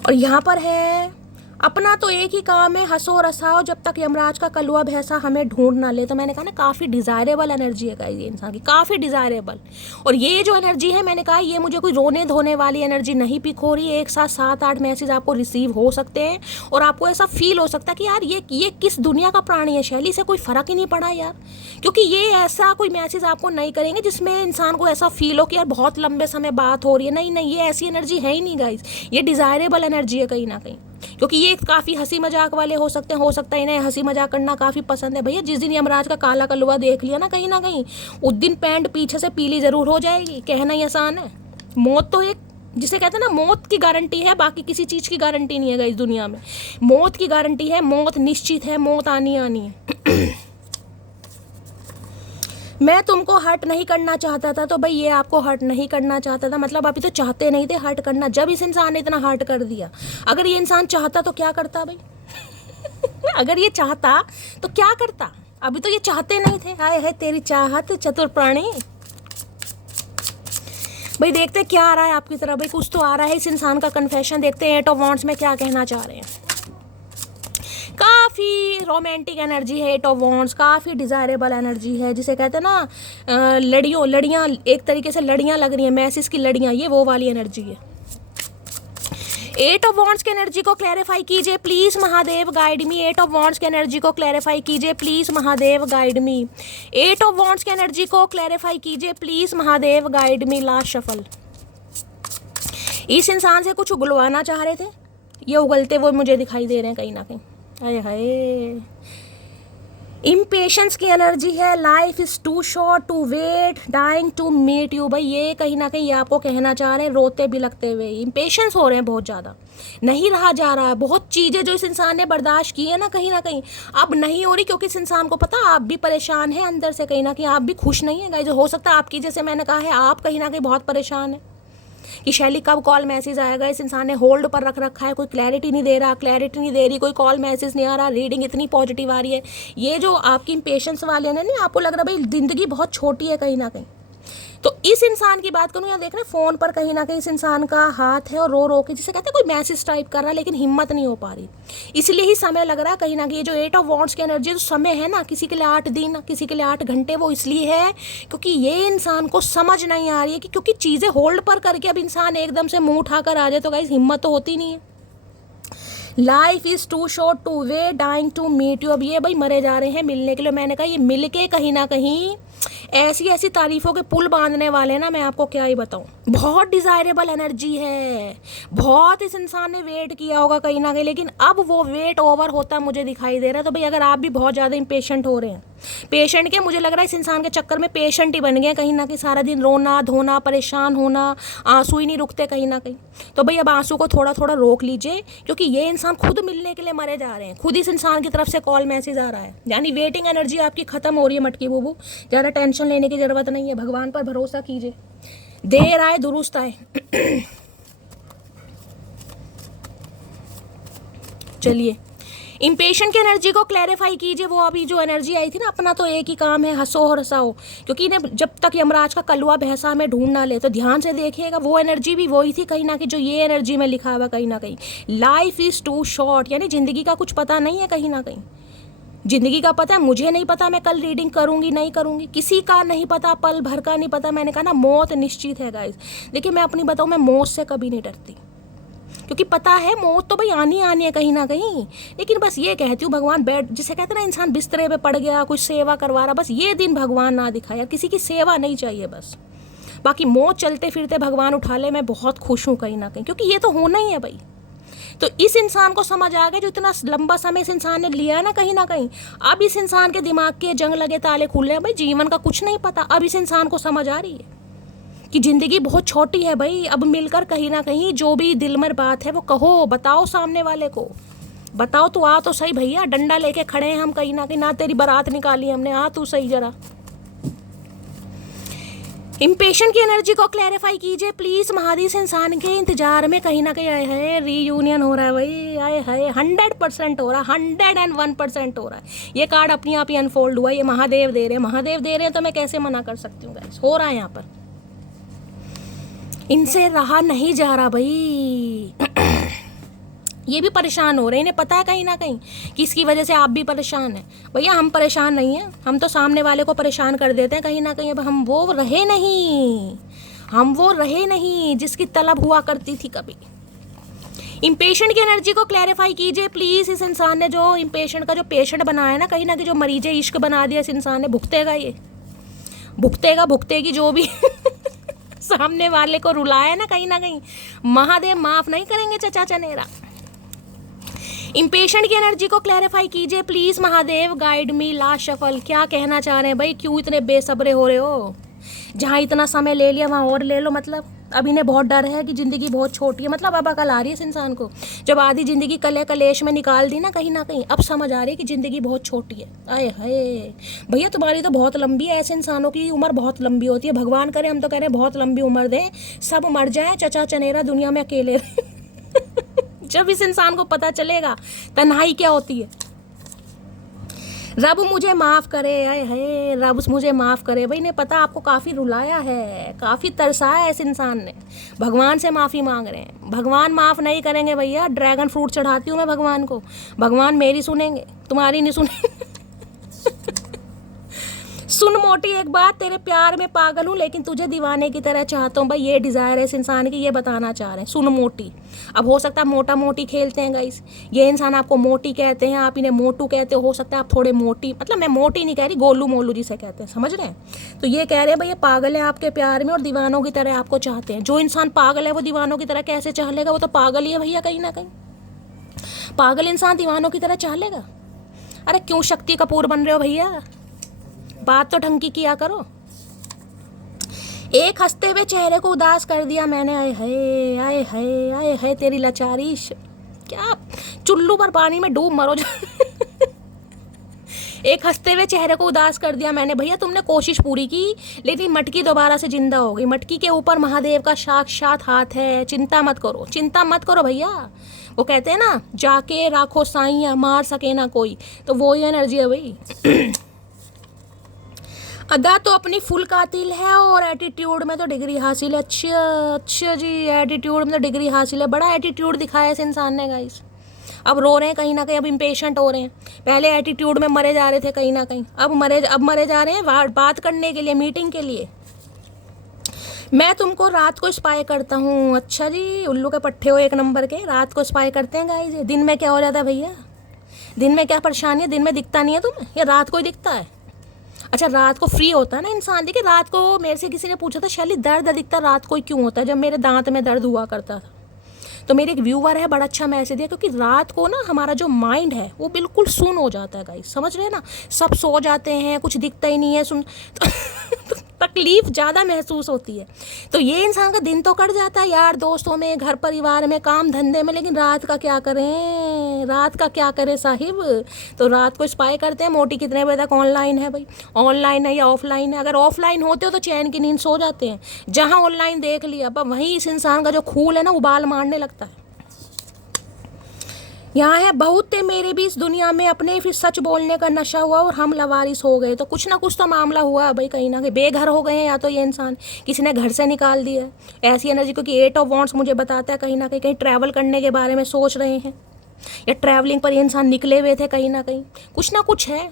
और यहाँ पर है अपना तो एक ही काम है, हंसो और हंसाओ जब तक यमराज का कलुआ भैंसा हमें ढूंढ ना ले। तो मैंने कहा ना काफ़ी डिज़ायरेबल एनर्जी है गाइस ये इंसान की, काफ़ी डिज़ायरेबल। और ये जो एनर्जी है, मैंने कहा ये मुझे कोई रोने धोने वाली एनर्जी नहीं पिक हो रही है। एक साथ 7-8 मैसेज आपको रिसीव हो सकते हैं और आपको ऐसा फील हो सकता है कि यार ये किस दुनिया का प्राणी है, शैली से कोई फ़र्क ही नहीं पड़ा यार। क्योंकि ये ऐसा कोई मैसेज आपको नहीं करेंगे जिसमें इंसान को ऐसा फील हो कि यार बहुत लंबे समय बात हो रही है। नहीं नहीं, ये ऐसी एनर्जी है ही नहीं गाइस, ये डिज़ायरेबल एनर्जी है कहीं ना कहीं। क्योंकि ये काफ़ी हंसी मजाक वाले हो सकते हैं, हो सकता है इन्हें हंसी मजाक करना काफ़ी पसंद है। भैया जिस दिन यमराज का काला कलुआ देख लिया ना कहीं उस दिन पैंट पीछे से पीली ज़रूर हो जाएगी। कहना ही आसान है। मौत तो एक जिसे कहते हैं ना, मौत की गारंटी है, बाकी किसी चीज़ की गारंटी नहीं है इस दुनिया में। मौत की गारंटी है, मौत निश्चित है, मौत आनी है। मैं तुमको हर्ट नहीं करना चाहता था, तो भाई ये आपको हर्ट नहीं करना चाहता था, मतलब अभी तो चाहते नहीं थे हर्ट करना। जब इस इंसान ने इतना हर्ट कर दिया, अगर ये इंसान चाहता तो क्या करता भाई? अगर ये चाहता तो क्या करता? अभी तो ये चाहते नहीं थे। हाय है तेरी चाहत चतुर प्राणी। भाई देखते क्या आ रहा है आपकी तरफ, भाई कुछ तो आ रहा है इस इंसान का कन्फेशन। देखते हैं 8 ऑफ वॉन्ड्स में क्या कहना चाह रहे हैं। काफ़ी रोमांटिक एनर्जी है 8 ऑफ वॉन्ड्स, काफ़ी डिज़ायरेबल एनर्जी है, जिसे कहते हैं ना लड़ियाँ, एक तरीके से लड़ियाँ लग रही हैं, मैसेज की लड़ियाँ, ये वो वाली एनर्जी है। 8 ऑफ वॉन्ड्स की एनर्जी को क्लैरिफाई कीजिए please Mahadev guide me. 8 of wands की एनर्जी को क्लैरिफाई कीजिए please Mahadev guide me. 8 of wands की एनर्जी को क्लैरिफाई कीजिए please Mahadev guide me. Last shuffle. इस इंसान से कुछ उगलवाना चाह रहे थे, ये उगलते वो मुझे दिखाई दे रहे हैं कहीं ना कहीं। हाय हाय, इम्पेशंस की एनर्जी है। Life is too short to wait, dying to meet you. भाई ये कहीं ना कहीं ये आपको कहना चाह रहे हैं, रोते बिलखते हुए। इम्पेशंस हो रहे हैं बहुत ज़्यादा, नहीं रहा जा रहा है। बहुत चीज़ें जो इस इंसान ने बर्दाश्त की है ना कहीं अब नहीं हो रही, क्योंकि इस इंसान को पता आप भी परेशान हैं अंदर से, कहीं ना कहीं आप भी खुश नहीं है गाइस। हो सकता है आपकी, जैसे मैंने कहा है, आप कहीं ना कहीं बहुत परेशान है कि शैली कब कॉल मैसेज आएगा। इस इंसान ने होल्ड पर रख रखा है, कोई क्लैरिटी नहीं दे रहा, क्लैरिटी नहीं दे रही, कोई कॉल मैसेज नहीं आ रहा, रीडिंग इतनी पॉजिटिव आ रही है। ये जो आपकी इम्पेशंस वाले हैं नहीं, आपको लग रहा है भाई ज़िंदगी बहुत छोटी है कहीं ना कहीं। तो इस इंसान की बात करूँ, यहाँ देख रहे हैं फ़ोन पर कहीं ना कहीं इस इंसान का हाथ है और रो रो के, जिसे कहते हैं कोई मैसेज टाइप कर रहा है, लेकिन हिम्मत नहीं हो पा रही, इसलिए ही समय लग रहा है कहीं ना कहीं। जो 8 ऑफ वॉन्ड्स की एनर्जी, जो समय है ना, किसी के लिए 8 दिन, किसी के लिए 8 घंटे, वो इसलिए है क्योंकि ये इंसान को समझ नहीं आ रही है कि क्योंकि चीज़ें होल्ड पर करके अब इंसान एकदम से मुँह उठाकर आ जाए तो गाइस हिम्मत तो होती नहीं है। Life is too short to wait, dying to meet you. अब ये भाई मरे जा रहे हैं मिलने के लिए। मैंने कहा ये मिल के कहीं ना कहीं ऐसी ऐसी तारीफ़ों के पुल बांधने वाले हैं ना, मैं आपको क्या ही बताऊं। बहुत डिज़ायरेबल एनर्जी है, बहुत इस इंसान ने वेट किया होगा कहीं ना कहीं, लेकिन अब वो वेट ओवर होता मुझे दिखाई दे रहा है। तो भाई अगर आप भी बहुत ज़्यादा इम्पेशेंट हो रहे हैं, पेशेंट के, मुझे लग रहा है इस इंसान के चक्कर में पेशेंट ही बन गए कहीं ना कहीं। सारा दिन रोना धोना, परेशान होना, आंसू ही नहीं रुकते कहीं ना कहीं। तो भाई अब आंसू को थोड़ा थोड़ा रोक लीजिए, क्योंकि ये इंसान खुद मिलने के लिए मरे जा रहे हैं। खुद इस इंसान की तरफ से कॉल मैसेज आ रहा है, यानी वेटिंग एनर्जी आपकी ख़त्म हो रही है मटकी बूबू। ज़्यादा टेंशन लेने की ज़रूरत नहीं है, भगवान पर भरोसा कीजिए, देर आए दुरुस्त आए। चलिए इम्पेशेंट की एनर्जी को क्लैरिफाई कीजिए। वो अभी जो एनर्जी आई थी ना, अपना तो एक ही काम है, हंसो और हंसाओ, क्योंकि इन्हें जब तक यमराज का कलवा भैंसा में ढूंढ ना ले, तो ध्यान से देखिएगा वो एनर्जी भी वही थी कहीं ना कहीं, जो ये एनर्जी में लिखा हुआ कहीं ना कहीं। लाइफ इज़ टू शॉर्ट, यानी ज़िंदगी का कुछ पता नहीं है कहीं ना कहीं। ज़िंदगी का पता है, मुझे नहीं पता मैं कल रीडिंग करूंगी नहीं करूंगी, किसी का नहीं पता, पल भर का नहीं पता। मैंने कहा ना, मौत निश्चित है गाइस। देखिए मैं अपनी बताऊँ, मैं मौत से कभी नहीं डरती, क्योंकि पता है मौत तो भाई आनी आनी है कहीं ना कहीं। लेकिन बस ये कहती हूँ, भगवान बैठ, जिसे कहते हैं ना, इंसान बिस्तरे पे पड़ गया, कुछ सेवा करवा रहा, बस ये दिन भगवान ना दिखाए यार, किसी की सेवा नहीं चाहिए बस। बाकी मौत चलते फिरते भगवान उठा ले, मैं बहुत खुश हूँ कहीं ना कहीं, क्योंकि ये तो होना ही है भाई। तो इस इंसान को समझ आ गया, जो इतना लंबा समय इस इंसान ने लिया है ना कहीं ना कहीं, अब इस इंसान के दिमाग के जंग लगे ताले खुल रहे हैं भाई, जीवन का कुछ नहीं पता। अब इस इंसान को समझ आ रही है कि ज़िंदगी बहुत छोटी है भाई। अब मिलकर कहीं ना कहीं जो भी दिल में बात है वो कहो, बताओ सामने वाले को, बताओ। तो आ तो सही भैया, डंडा लेके खड़े हैं हम कहीं ना तेरी बारात निकाली हमने, आ तू सही जरा। इम्पेशेंट की एनर्जी को क्लैरिफाई कीजिए प्लीज़। महादीस इंसान के इंतजार में कहीं ना कहीं आए हैं, रीयूनियन हो रहा है भाई, आए है 100% हो रहा है, 101% हो रहा है। ये कार्ड अपने आप ही अनफोल्ड हुआ, ये महादेव दे रहे हैं, महादेव दे रहे हैं तो मैं कैसे मना कर सकती हूँ गाइस, हो रहा है यहाँ पर। इनसे रहा नहीं जा रहा भाई। ये भी परेशान हो रहे हैं, इन्हें पता है कहीं ना कहीं कि इसकी वजह से आप भी परेशान हैं। भैया हम परेशान नहीं हैं, हम तो सामने वाले को परेशान कर देते हैं कहीं ना कहीं। अब हम वो रहे नहीं, हम वो रहे नहीं जिसकी तलब हुआ करती थी कभी। इम्पेशेंट की एनर्जी को क्लैरिफाई कीजिए प्लीज़। इस इंसान ने जो इम्पेशेंट का जो पेशेंट बनाया ना कहीं ना कहीं, जो मरीज़ इश्क बना दिया इस इंसान ने, भुगतेगा ये, भुगतेगा, भुगतेगी जो भी सामने वाले को रुलाया ना कहीं, महादेव माफ नहीं करेंगे चचा चनेरा। इम्पेशेंट की एनर्जी को क्लैरिफाई कीजिए please Mahadev, guide me last shuffle. क्या कहना चाह रहे हैं भाई, क्यों इतने बेसब्रे हो रहे हो? जहाँ इतना समय ले लिया वहाँ और ले लो। मतलब अब इन्हें बहुत डर है कि ज़िंदगी बहुत छोटी है। मतलब अब अकल आ रही है इस इंसान को, जब आधी ज़िंदगी कले कलेश में निकाल दी ना कहीं अब समझ आ रही है कि ज़िंदगी बहुत छोटी है। आए हाय भैया, तुम्हारी तो बहुत लंबी है, ऐसे इंसानों की उम्र बहुत लंबी होती है। भगवान करे, हम तो कह रहे हैं बहुत लंबी उम्र दें, सब मर जाए, चचा चनेरा दुनिया में अकेले जब इस इंसान को पता चलेगा तन्हाई क्या होती है। रब मुझे माफ़ करे, आए हाय रब मुझे माफ़ करे। भाई ने पता आपको काफ़ी रुलाया है, काफ़ी तरसाया है इस इंसान ने, भगवान से माफ़ी मांग रहे हैं। भगवान माफ़ नहीं करेंगे भैया। ड्रैगन फ्रूट चढ़ाती हूँ मैं भगवान को, भगवान मेरी सुनेंगे, तुम्हारी नहीं सुनेंगे। सुन मोटी एक बात, तेरे प्यार में पागल हूँ लेकिन तुझे दीवाने की तरह चाहता हूँ। भाई ये डिज़ायर है इस इंसान की, ये बताना चाह रहे हैं। सुन मोटी, अब हो सकता है मोटा मोटी खेलते हैं गाइस, ये इंसान आपको मोटी कहते हैं, आप इन्हें मोटू कहते हो सकता है आप थोड़े मोटी, मतलब मैं मोटी नहीं कह रही, गोलू मोलू जिसे कहते हैं, समझ रहे हैं? तो ये कह रहे हैं भाई ये पागल है आपके प्यार में और दीवानों की तरह आपको चाहते हैं। जो इंसान पागल है वो दीवानों की तरह कैसे चाह लेगा? वो तो पागल ही है भैया कहीं ना कहीं। पागल इंसान दीवानों की तरह चाह लेगा? अरे क्यों शक्ति कपूर बन रहे हो भैया, बात तो ढंग की किया करो। एक हंसते हुए चेहरे को उदास कर दिया मैंने, आए हाय आए हाय आए हाय तेरी लाचारी, क्या चुल्लू पर पानी में डूब मरो। एक हंसते हुए चेहरे को उदास कर दिया मैंने। भैया तुमने कोशिश पूरी की लेकिन मटकी दोबारा से जिंदा हो गई। मटकी के ऊपर महादेव का साक्षात हाथ है, चिंता मत करो, चिंता मत करो भैया। वो कहते हैं ना, जाके राखो साईं मार सके ना कोई, तो वो ही एनर्जी है भाई। अदा तो अपनी फुल कातिल है और एटीट्यूड में तो डिग्री हासिल है। अच्छा जी, एटीट्यूड में तो डिग्री हासिल है। बड़ा एटीट्यूड दिखाया इस इंसान ने गाइस। अब रो रहे हैं कहीं ना कहीं, अब इम्पेशेंट हो रहे हैं। पहले एटीट्यूड में मरे जा रहे थे कहीं ना कहीं, अब मरे जा रहे हैं बात करने के लिए, मीटिंग के लिए। मैं तुमको रात को स्पाई करता हूँ। अच्छा जी, उल्लू के पट्टे हो एक नंबर के, रात को स्पाई करते हैं गाइस। दिन में क्या हो जाता है भैया? दिन में क्या परेशानी है? दिन में दिखता नहीं है तुम्हें, या रात को ही दिखता है? अच्छा रात को फ्री होता है ना इंसान। देखिए रात को मेरे से किसी ने पूछा था, शैली दर्द अधिकतर रात को ही क्यों होता है? जब मेरे दांत में दर्द हुआ करता था तो मेरे एक व्यूवर है, बड़ा अच्छा मैसेज दिया, क्योंकि रात को ना हमारा जो माइंड है वो बिल्कुल सुन हो जाता है गाइस, समझ रहे हैं ना? सब सो जाते हैं, कुछ दिखता ही नहीं है, सुन तो तकलीफ ज़्यादा महसूस होती है। तो ये इंसान का दिन तो कट जाता है यार दोस्तों में, घर परिवार में, काम धंधे में, लेकिन रात का क्या करें, रात का क्या करें साहिब? तो रात को स्पाई करते हैं। मोटी कितने बजे तक ऑनलाइन है भाई? ऑनलाइन है या ऑफलाइन है? अगर ऑफलाइन होते हो तो चैन की नींद सो जाते हैं। जहाँ ऑनलाइन देख लिया, अब वहीं इस इंसान का जो खूल है ना उबाल मारने लगता है। यहाँ है बहुत थे मेरे भी इस दुनिया में अपने, फिर सच बोलने का नशा हुआ और हम लवारिस हो गए। तो कुछ ना कुछ तो मामला हुआ भाई, कहीं ना कहीं बेघर हो गए हैं या तो ये इंसान किसी ने घर से निकाल दिया है ऐसी एनर्जी। क्योंकि 8 ऑफ वॉन्ड्स मुझे बताता है कहीं ना कहीं ट्रैवल करने के बारे में सोच रहे हैं, या ट्रैवलिंग पर ये इंसान निकले हुए थे कहीं ना कहीं, कुछ ना कुछ है।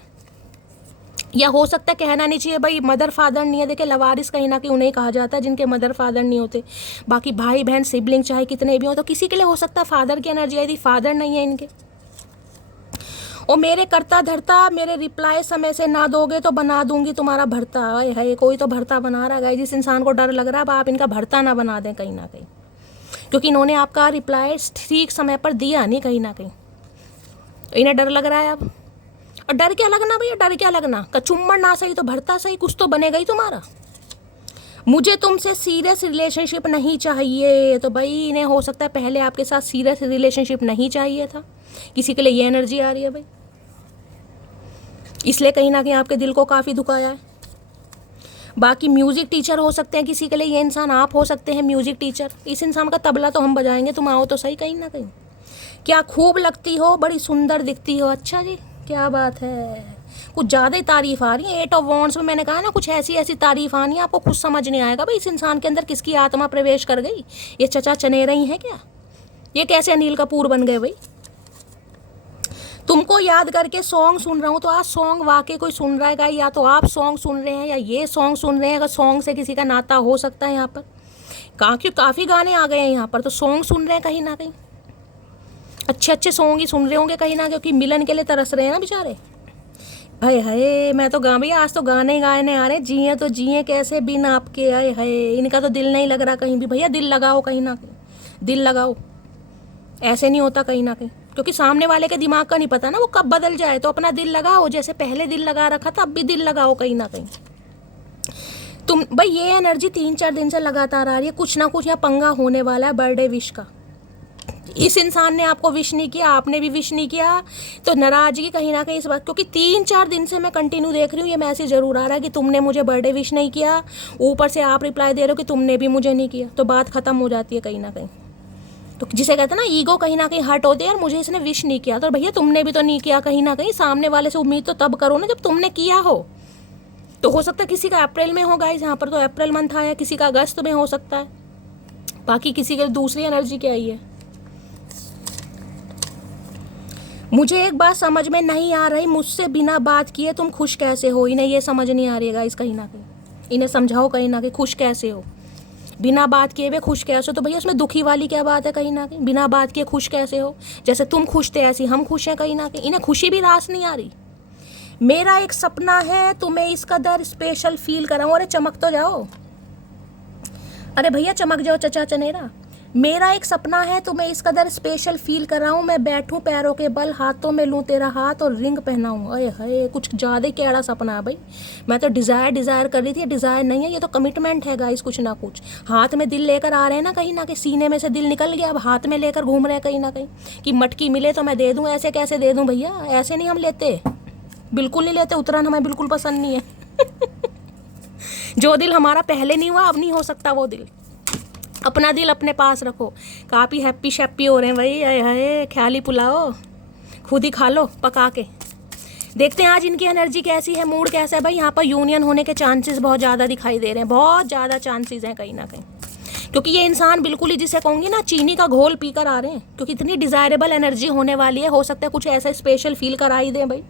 या हो सकता है, कहना नहीं चाहिए भाई, मदर फादर नहीं है। देखिए लवारिस कहीं ना कहीं उन्हें कहा जाता है जिनके मदर फादर नहीं होते। बाकी भाई बहन सिबलिंग चाहे कितने भी हो, तो किसी के लिए हो सकता है फादर की एनर्जी आई थी, फादर नहीं है इनके। और मेरे करता धरता, मेरे रिप्लाई समय से ना दोगे तो बना दूंगी तुम्हारा भरता। है कोई तो भरता बना रहा है जिस इंसान को डर लग रहा है अब आप इनका भरता ना बना दें कहीं ना कहीं, क्योंकि इन्होंने आपका रिप्लाई ठीक समय पर दिया नहीं कहीं ना कहीं, इन्हें डर लग रहा है अब। और डर क्या लगना भैया, डर क्या लगना, कचुम्बर ना सही तो भरता सही, कुछ तो बनेगा ही तुम्हारा। मुझे तुमसे सीरियस रिलेशनशिप नहीं चाहिए, तो भाई इन्हें हो सकता है पहले आपके साथ सीरियस रिलेशनशिप नहीं चाहिए था, किसी के लिए ये एनर्जी आ रही है भाई, इसलिए कहीं ना कहीं आपके दिल को काफ़ी दुखाया है। बाकी म्यूज़िक टीचर हो सकते हैं किसी के लिए ये इंसान, आप हो सकते हैं म्यूज़िक टीचर। इस इंसान का तबला तो हम बजाएंगे, तुम आओ तो सही कहीं ना कहीं। क्या खूब लगती हो, बड़ी सुंदर दिखती हो। अच्छा जी, क्या बात है, कुछ ज़्यादा ही तारीफ आ रही है 8 ऑफ वॉन्ड्स में। मैंने कहा ना कुछ ऐसी ऐसी तारीफ आनी है आपको खुद समझ नहीं आएगा भाई इस इंसान के अंदर किसकी आत्मा प्रवेश कर गई। ये चचा चनेरा ही है क्या, ये कैसे अनिल कपूर बन गए भाई। तुमको याद करके सॉन्ग सुन रहा हूँ, तो आज सॉन्ग वाकई कोई सुन रहा है गाइस, या तो आप सॉन्ग सुन रहे हैं या ये सॉन्ग सुन रहे हैं। अगर सॉन्ग से किसी का नाता हो सकता है यहाँ पर, क्योंकि काफ़ी गाने आ गए हैं यहाँ पर, तो सॉन्ग सुन रहे हैं कहीं ना कहीं, अच्छे अच्छे सॉन्ग ही सुन रहे होंगे कहीं ना, क्योंकि मिलन के लिए तरस रहे हैं ना बेचारे। हाय हाय, मैं तो भैया आज तो गाने ही गाने आ रहे हैं, जिए तो जिए कैसे बिन आपके। आए हाय, इनका तो दिल नहीं लग रहा कहीं भी। भैया दिल लगाओ कहीं ना कहीं, दिल लगाओ, ऐसे नहीं होता कहीं ना कहीं, क्योंकि सामने वाले के दिमाग का नहीं पता ना वो कब बदल जाए। तो अपना दिल लगाओ, जैसे पहले दिल लगा रखा था अब भी दिल लगाओ कहीं ना कहीं। तुम भाई ये एनर्जी 3-4 दिन से लगातार आ रही है, कुछ ना कुछ यहाँ पंगा होने वाला है बर्थडे विश का। इस इंसान ने आपको विश नहीं किया, आपने भी विश नहीं किया, तो नाराजगी कहीं ना कहीं इस बात, क्योंकि 3-4 दिन से मैं कंटिन्यू देख रही हूँ ये मैसेज जरूर आ रहा है कि तुमने मुझे बर्थडे विश नहीं किया, ऊपर से आप रिप्लाई दे रहे हो कि तुमने भी मुझे नहीं किया, तो बात खत्म हो जाती है कहीं ना कहीं। तो जिसे कहते हैं ना ईगो कहीं ना कहीं हर्ट होती है, यार मुझे इसने विश नहीं किया, तो भैया तुमने भी तो नहीं किया कहीं ना कहीं। सामने वाले से उम्मीद तो तब करो ना जब तुमने किया हो। तो हो सकता है किसी का अप्रैल में हो गाइस, यहाँ पर तो अप्रैल मंथ आया, किसी का अगस्त में हो सकता है, बाकी किसी के दूसरी एनर्जी क्या आई है। मुझे एक बात समझ में नहीं आ रही, मुझसे बिना बात किए तुम खुश कैसे हो। इन्हें ये समझ नहीं आ रही है गाइस कहीं ना कहीं, इन्हें समझाओ कहीं ना कहीं खुश कैसे हो, बिना बात किए वे खुश कैसे हो। तो भैया उसमें दुखी वाली क्या बात है कहीं ना कहीं, बिना बात किए खुश कैसे हो। जैसे तुम खुश थे ऐसी हम खुश हैं कहीं ना कहीं, इन्हें खुशी भी रास नहीं आ रही। मेरा एक सपना है तुम्हें इस कदर स्पेशल फील कराऊं। अरे चमक तो जाओ, अरे भैया चमक जाओ चचा चनेरा। मेरा एक सपना है तुम्हें इस कदर स्पेशल फील कराऊं, मैं बैठूं पैरों के बल, हाथों में लूं तेरा हाथ और रिंग पहनाऊं। अरे हाय, कुछ ज़्यादा ही कैड़ा सपना है भाई। मैं तो डिज़ायर कर रही थी, डिज़ायर नहीं है, ये तो कमिटमेंट है गाइस। कुछ ना कुछ हाथ में दिल लेकर आ रहे हैं ना कहीं ना कहीं, सीने में से दिल निकल गया, अब हाथ में लेकर घूम रहे हैं कहीं ना कहीं कि मटकी मिले तो मैं दे दूँ। ऐसे कैसे दे दूँ भैया, ऐसे नहीं हम लेते, बिल्कुल नहीं लेते। उतरान हमें बिल्कुल पसंद नहीं है। जो दिल हमारा पहले नहीं हुआ अब नहीं हो सकता वो दिल। अपना दिल अपने पास रखो। काफ़ी हैप्पी शैप्पी हो रहे हैं भाई, आए हाय, ख्याली पुलाओ खुद ही खा लो पका के। देखते हैं आज इनकी एनर्जी कैसी है, मूड कैसा है भाई। यहाँ पर यूनियन होने के चांसेस बहुत ज़्यादा दिखाई दे रहे हैं, बहुत ज़्यादा चांसेस हैं कहीं ना कहीं, क्योंकि ये इंसान बिल्कुल ही जिसे कहूँगी ना चीनी का घोल पी कर आ रहे हैं, क्योंकि इतनी डिज़ायरेबल एनर्जी होने वाली है। हो सकता है कुछ ऐसा स्पेशल फील करा ही दें भाई।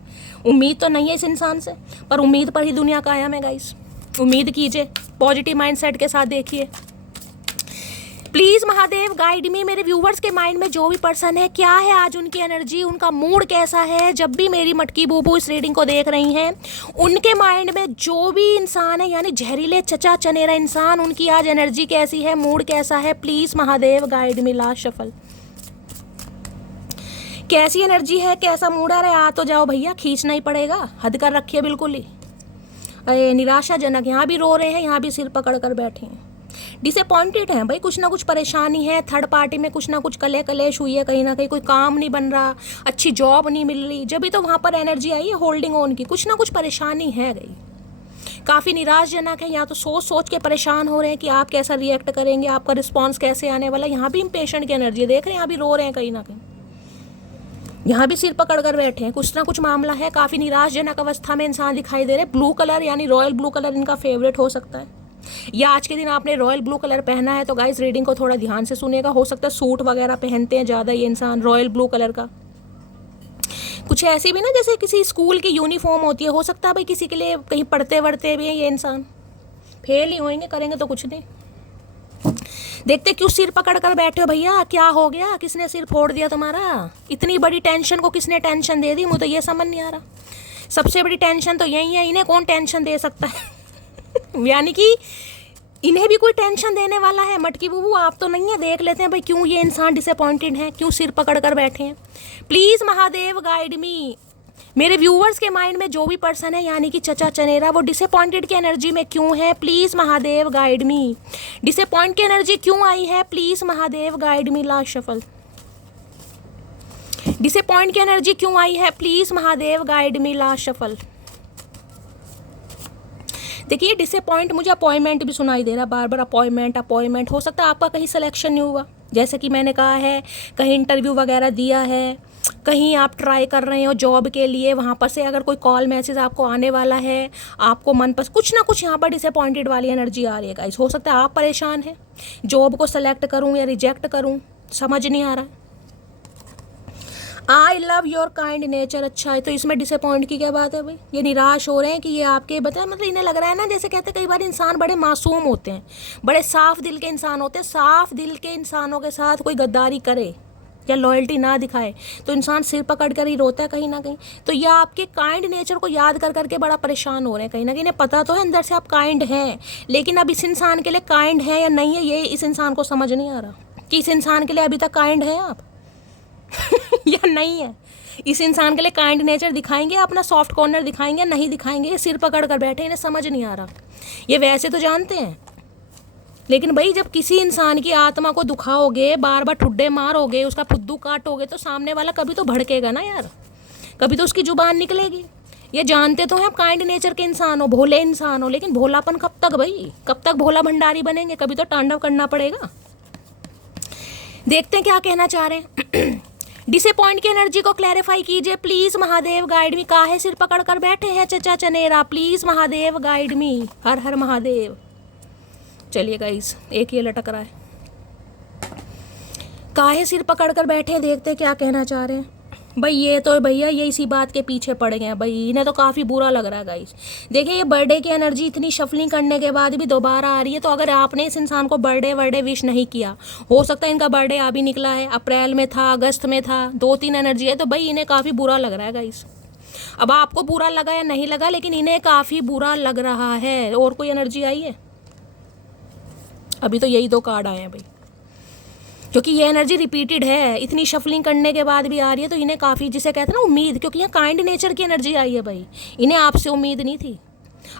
उम्मीद तो नहीं है इस इंसान से, पर उम्मीद पर ही दुनिया कायम है गाइस। उम्मीद कीजिए, पॉजिटिव माइंडसेट के साथ देखिए। प्लीज़ महादेव गाइड मी, मेरे व्यूवर्स के माइंड में जो भी पर्सन है, क्या है आज उनकी एनर्जी, उनका मूड कैसा है। जब भी मेरी मटकी बूबू इस रीडिंग को देख रही हैं, उनके माइंड में जो भी इंसान है, यानी जहरीले चचा चनेरा इंसान, उनकी आज एनर्जी कैसी है, मूड कैसा है। Please Mahadev guide me. Last shuffle, कैसी एनर्जी है, कैसा मूड आ रहा है। आ तो जाओ भैया, खींचना ही पड़ेगा, हद कर रखिए बिल्कुल ही। अरे निराशाजनक, यहाँ भी रो रहे हैं, यहाँ भी सिर पकड़ कर बैठे हैं, डिसअपॉइंटेड हैं भाई। कुछ ना कुछ परेशानी है, थर्ड पार्टी में कुछ ना कुछ कलेश हुई है कहीं ना कहीं, कोई काम नहीं बन रहा, अच्छी जॉब नहीं मिल रही, जब भी तो वहाँ पर एनर्जी आई है होल्डिंग ऑन की। कुछ ना कुछ परेशानी है गई, काफ़ी निराशजनक है। यहाँ तो सोच सोच के परेशान हो रहे हैं कि आप कैसा रिएक्ट करेंगे, आपका रिस्पॉन्स कैसे आने वाला। यहाँ भी इम्पेशेंट की एनर्जी देख रहे हैं, यहाँ भी रो रहे हैं कहीं ना कहीं। यहाँ भी सिर पकड़ कर बैठे हैं, कुछ ना कुछ मामला है, काफ़ी निराशजनक अवस्था में इंसान दिखाई दे रहे हैं। ब्लू कलर यानी रॉयल ब्लू कलर इनका फेवरेट हो सकता है, या आज के दिन आपने रॉयल ब्लू कलर पहना है। तो गाइस रीडिंग को थोड़ा ध्यान से सुनेगा, हो सकता है सूट वगैरह पहनते हैं ज़्यादा ये इंसान रॉयल ब्लू कलर का। कुछ ऐसी भी ना जैसे किसी स्कूल की यूनिफॉर्म होती है, हो सकता है भाई किसी के लिए कहीं पढ़ते वढ़ते भी हैं ये इंसान। फेल ही होंगे, करेंगे तो कुछ नहीं। देखते क्यों सिर पकड़ कर बैठे हो भैया, क्या हो गया, किसने सिर फोड़ दिया तुम्हारा? इतनी बड़ी टेंशन को किसने टेंशन दे दी, मुझे तो ये समझ नहीं आ रहा। सबसे बड़ी टेंशन तो यही है, इन्हें कौन टेंशन दे सकता है? यानी कि इन्हें भी कोई टेंशन देने वाला है। मटकी बुबू आप तो नहीं है, देख लेते हैं भाई क्यों ये इंसान डिसअपॉइंटेड है, क्यों सिर पकड़ कर बैठे हैं। प्लीज़ महादेव गाइड मी। मेरे व्यूवर्स के माइंड में जो भी पर्सन है यानी कि चचा चनेरा, वो डिसअपॉइंटेड की एनर्जी में क्यों है? Please Mahadev guide me. Disappoint की एनर्जी क्यों आई है? Please Mahadev guide me. Last shuffle. Disappoint की एनर्जी क्यों आई है? Please Mahadev guide me. Last shuffle. देखिए डिसअपॉइंट, मुझे अपॉइंटमेंट भी सुनाई दे रहा बार बार, अपॉइंटमेंट। हो सकता है आपका कहीं सिलेक्शन नहीं हुआ, जैसे कि मैंने कहा है कहीं इंटरव्यू वगैरह दिया है, कहीं आप ट्राई कर रहे हो जॉब के लिए, वहाँ पर से अगर कोई कॉल मैसेज आपको आने वाला है, आपको मनपसंद कुछ ना कुछ यहाँ पर डिसअपॉइंटेड वाली एनर्जी आ रही है गाइस। हो सकता है आप परेशान हैं, जॉब को सेलेक्ट करूँ या रिजेक्ट करूँ समझ नहीं आ रहा है। I love your kind nature. अच्छा है, तो इसमें डिसअपॉइंट की क्या बात है भाई? ये निराश हो रहे हैं कि ये आपके बताए, मतलब इन्हें लग रहा है ना, जैसे कहते हैं कई बार इंसान बड़े मासूम होते हैं, बड़े साफ दिल के इंसान होते हैं। साफ दिल के इंसानों के साथ कोई गद्दारी करे या लॉयल्टी ना दिखाए तो इंसान सिर पकड़ कर ही रोता है कहीं ना कहीं। तो ये आपके काइंड नेचर को याद कर करके बड़ा परेशान हो रहे हैं कहीं ना कहीं। इन्हें पता तो है अंदर से आप काइंड हैं, लेकिन अब इस इंसान के लिए काइंड है या नहीं है ये इस इंसान को समझ नहीं आ रहा कि इस इंसान के लिए अभी तक काइंड है आप या नहीं है। इस इंसान के लिए काइंड नेचर दिखाएंगे, अपना सॉफ्ट कॉर्नर दिखाएंगे, नहीं दिखाएंगे। ये सिर पकड़ कर बैठे, इन्हें समझ नहीं आ रहा। ये वैसे तो जानते हैं, लेकिन भाई जब किसी इंसान की आत्मा को दुखाओगे, बार बार ठुड्डे मारोगे, उसका फुद्दू काटोगे, तो सामने वाला कभी तो भड़केगा ना यार, कभी तो उसकी जुबान निकलेगी। ये जानते तो हैं आप काइंड नेचर के इंसान हो, भोले इंसान हो, लेकिन भोलापन कब तक भाई, कब तक भोला भंडारी बनेंगे? कभी तो तांडव करना पड़ेगा। देखते हैं क्या कहना चाह रहे हैं। डिसअपॉइंट की एनर्जी को क्लैरिफाई कीजिए प्लीज महादेव गाइड मी। काहे सिर पकड़ कर बैठे हैं चचा चनेरा, प्लीज महादेव गाइड मी। हर हर महादेव। चलिए गाइस, एक ये लटक रहा है, काहे सिर पकड़ कर बैठे हैं, देखते क्या कहना चाह रहे हैं। भाई ये तो भैया ये इसी बात के पीछे पड़ गए हैं भाई, इन्हें तो काफ़ी बुरा लग रहा है गाइस। देखिए ये बर्थडे की एनर्जी इतनी शफलिंग करने के बाद भी दोबारा आ रही है। तो अगर आपने इस इंसान को बर्थडे विश नहीं किया, हो सकता है इनका बर्थडे आ भी निकला है, अप्रैल में था, अगस्त में था, 2-3 एनर्जी है, तो भाई इन्हें काफ़ी बुरा लग रहा है गाइस। अब आपको बुरा लगा या नहीं लगा, लेकिन इन्हें काफ़ी बुरा लग रहा है। और कोई एनर्जी आई है? अभी तो यही 2 कार्ड आए हैं भाई, क्योंकि ये एनर्जी रिपीटेड है, इतनी शफलिंग करने के बाद भी आ रही है। तो इन्हें काफ़ी, जिसे कहते हैं ना उम्मीद, क्योंकि यहाँ काइंड नेचर की एनर्जी आई है भाई, इन्हें आपसे उम्मीद नहीं थी।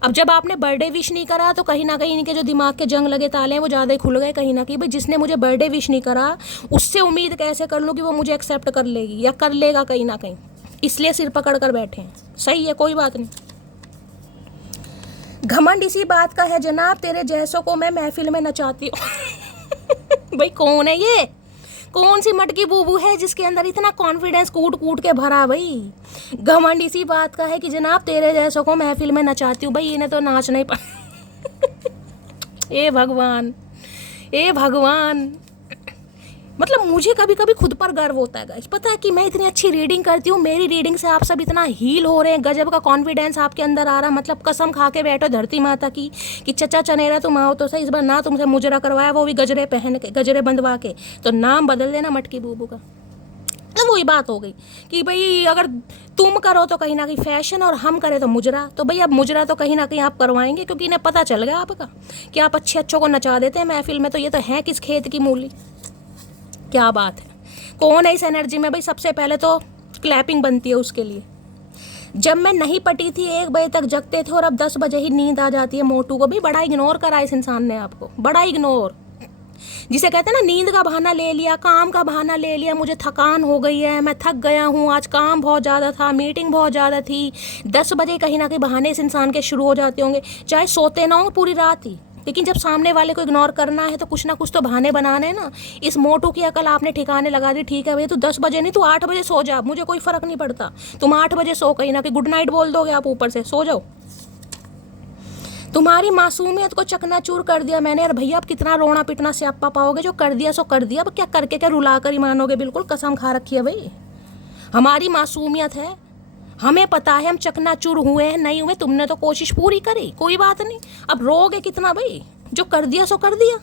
अब जब आपने बर्थडे विश नहीं करा तो कहीं ना कहीं इनके जो दिमाग के जंग लगे ताले हैं वो ज़्यादा ही खुल गए कहीं ना कहीं। भाई जिसने मुझे बर्थडे विश नहीं करा उससे उम्मीद कैसे कर लूँ कि वो मुझे एक्सेप्ट कर लेगी या कर लेगा कहीं ना कहीं, इसलिए सिर पकड़ कर बैठे हैं। सही है, कोई बात नहीं। घमंड इसी बात का है जनाब, तेरे जैसों को मैं महफिल में नचाती हूँ। भाई कौन है ये, कौन सी मटकी बूबू है जिसके अंदर इतना कॉन्फिडेंस कूट कूट के भरा? भाई घमंड इसी बात का है कि जनाब तेरे जैसों को महफिल में नचाती हूँ। भाई इन्हें तो नाच नहीं पा ए भगवान, ए भगवान। मतलब मुझे कभी कभी खुद पर गर्व होता है गाइस, पता है कि मैं इतनी अच्छी रीडिंग करती हूँ, मेरी रीडिंग से आप सब इतना हील हो रहे हैं, गजब का कॉन्फिडेंस आपके अंदर आ रहा। मतलब कसम खा के बैठो धरती माता की कि चचा चनेरा तुम आओ तो सही, इस बार ना तुमसे मुजरा करवाया, वो भी गजरे पहन के, गजरे बंधवा के, तो नाम बदल देना मटकी बूबू का। तो वही बात हो गई कि भाई अगर तुम करो तो कहीं ना कहीं फैशन और हम करें तो मुजरा। तो भाई अब मुजरा तो कहीं ना कहीं आप करवाएंगे, क्योंकि इन्हें पता चल गया आपका कि आप अच्छे अच्छों को नचा देते हैं महफिल में। तो ये तो है किस खेत की मूली, क्या बात है। कौन है इस एनर्जी में? भाई सबसे पहले तो क्लैपिंग बनती है उसके लिए। जब मैं नहीं पटी थी 1 बजे तक जगते थे और अब 10 बजे ही नींद आ जाती है मोटू को। भी बड़ा इग्नोर करा इस इंसान ने आपको, बड़ा इग्नोर। जिसे कहते हैं ना नींद का बहाना ले लिया, काम का बहाना ले लिया, मुझे थकान हो गई है, मैं थक गया हूँ, आज काम बहुत ज़्यादा था, मीटिंग बहुत ज़्यादा थी। 10 बजे कहीं ना कहीं बहाने इस इंसान के शुरू हो जाते होंगे, चाहे सोते ना हो पूरी रात ही, लेकिन जब सामने वाले को इग्नोर करना है तो कुछ ना कुछ तो बहाने बनाने हैं ना। इस मोटू की अकल आपने ठिकाने लगा दी। ठीक है भैया, तू 10 बजे नहीं, तू 8 बजे सो जा, मुझे कोई फ़र्क नहीं पड़ता। तुम 8 बजे सो, कहीं ना कि गुड नाइट बोल दोगे आप ऊपर से, सो जाओ। तुम्हारी मासूमियत को चकनाचूर कर दिया मैंने। यार भैया, आप कितना रोना पिटना स्यापा पाओगे? जो कर दिया सो कर दिया, अब क्या करके क्या रुला कर ही मानोगे? बिल्कुल कसम खा रखी है भाई। हमारी मासूमियत है, हमें पता है हम चकनाचूर हुए हैं नहीं हुए, तुमने तो कोशिश पूरी करी, कोई बात नहीं। अब रोगे कितना भाई? जो कर दिया सो कर दिया।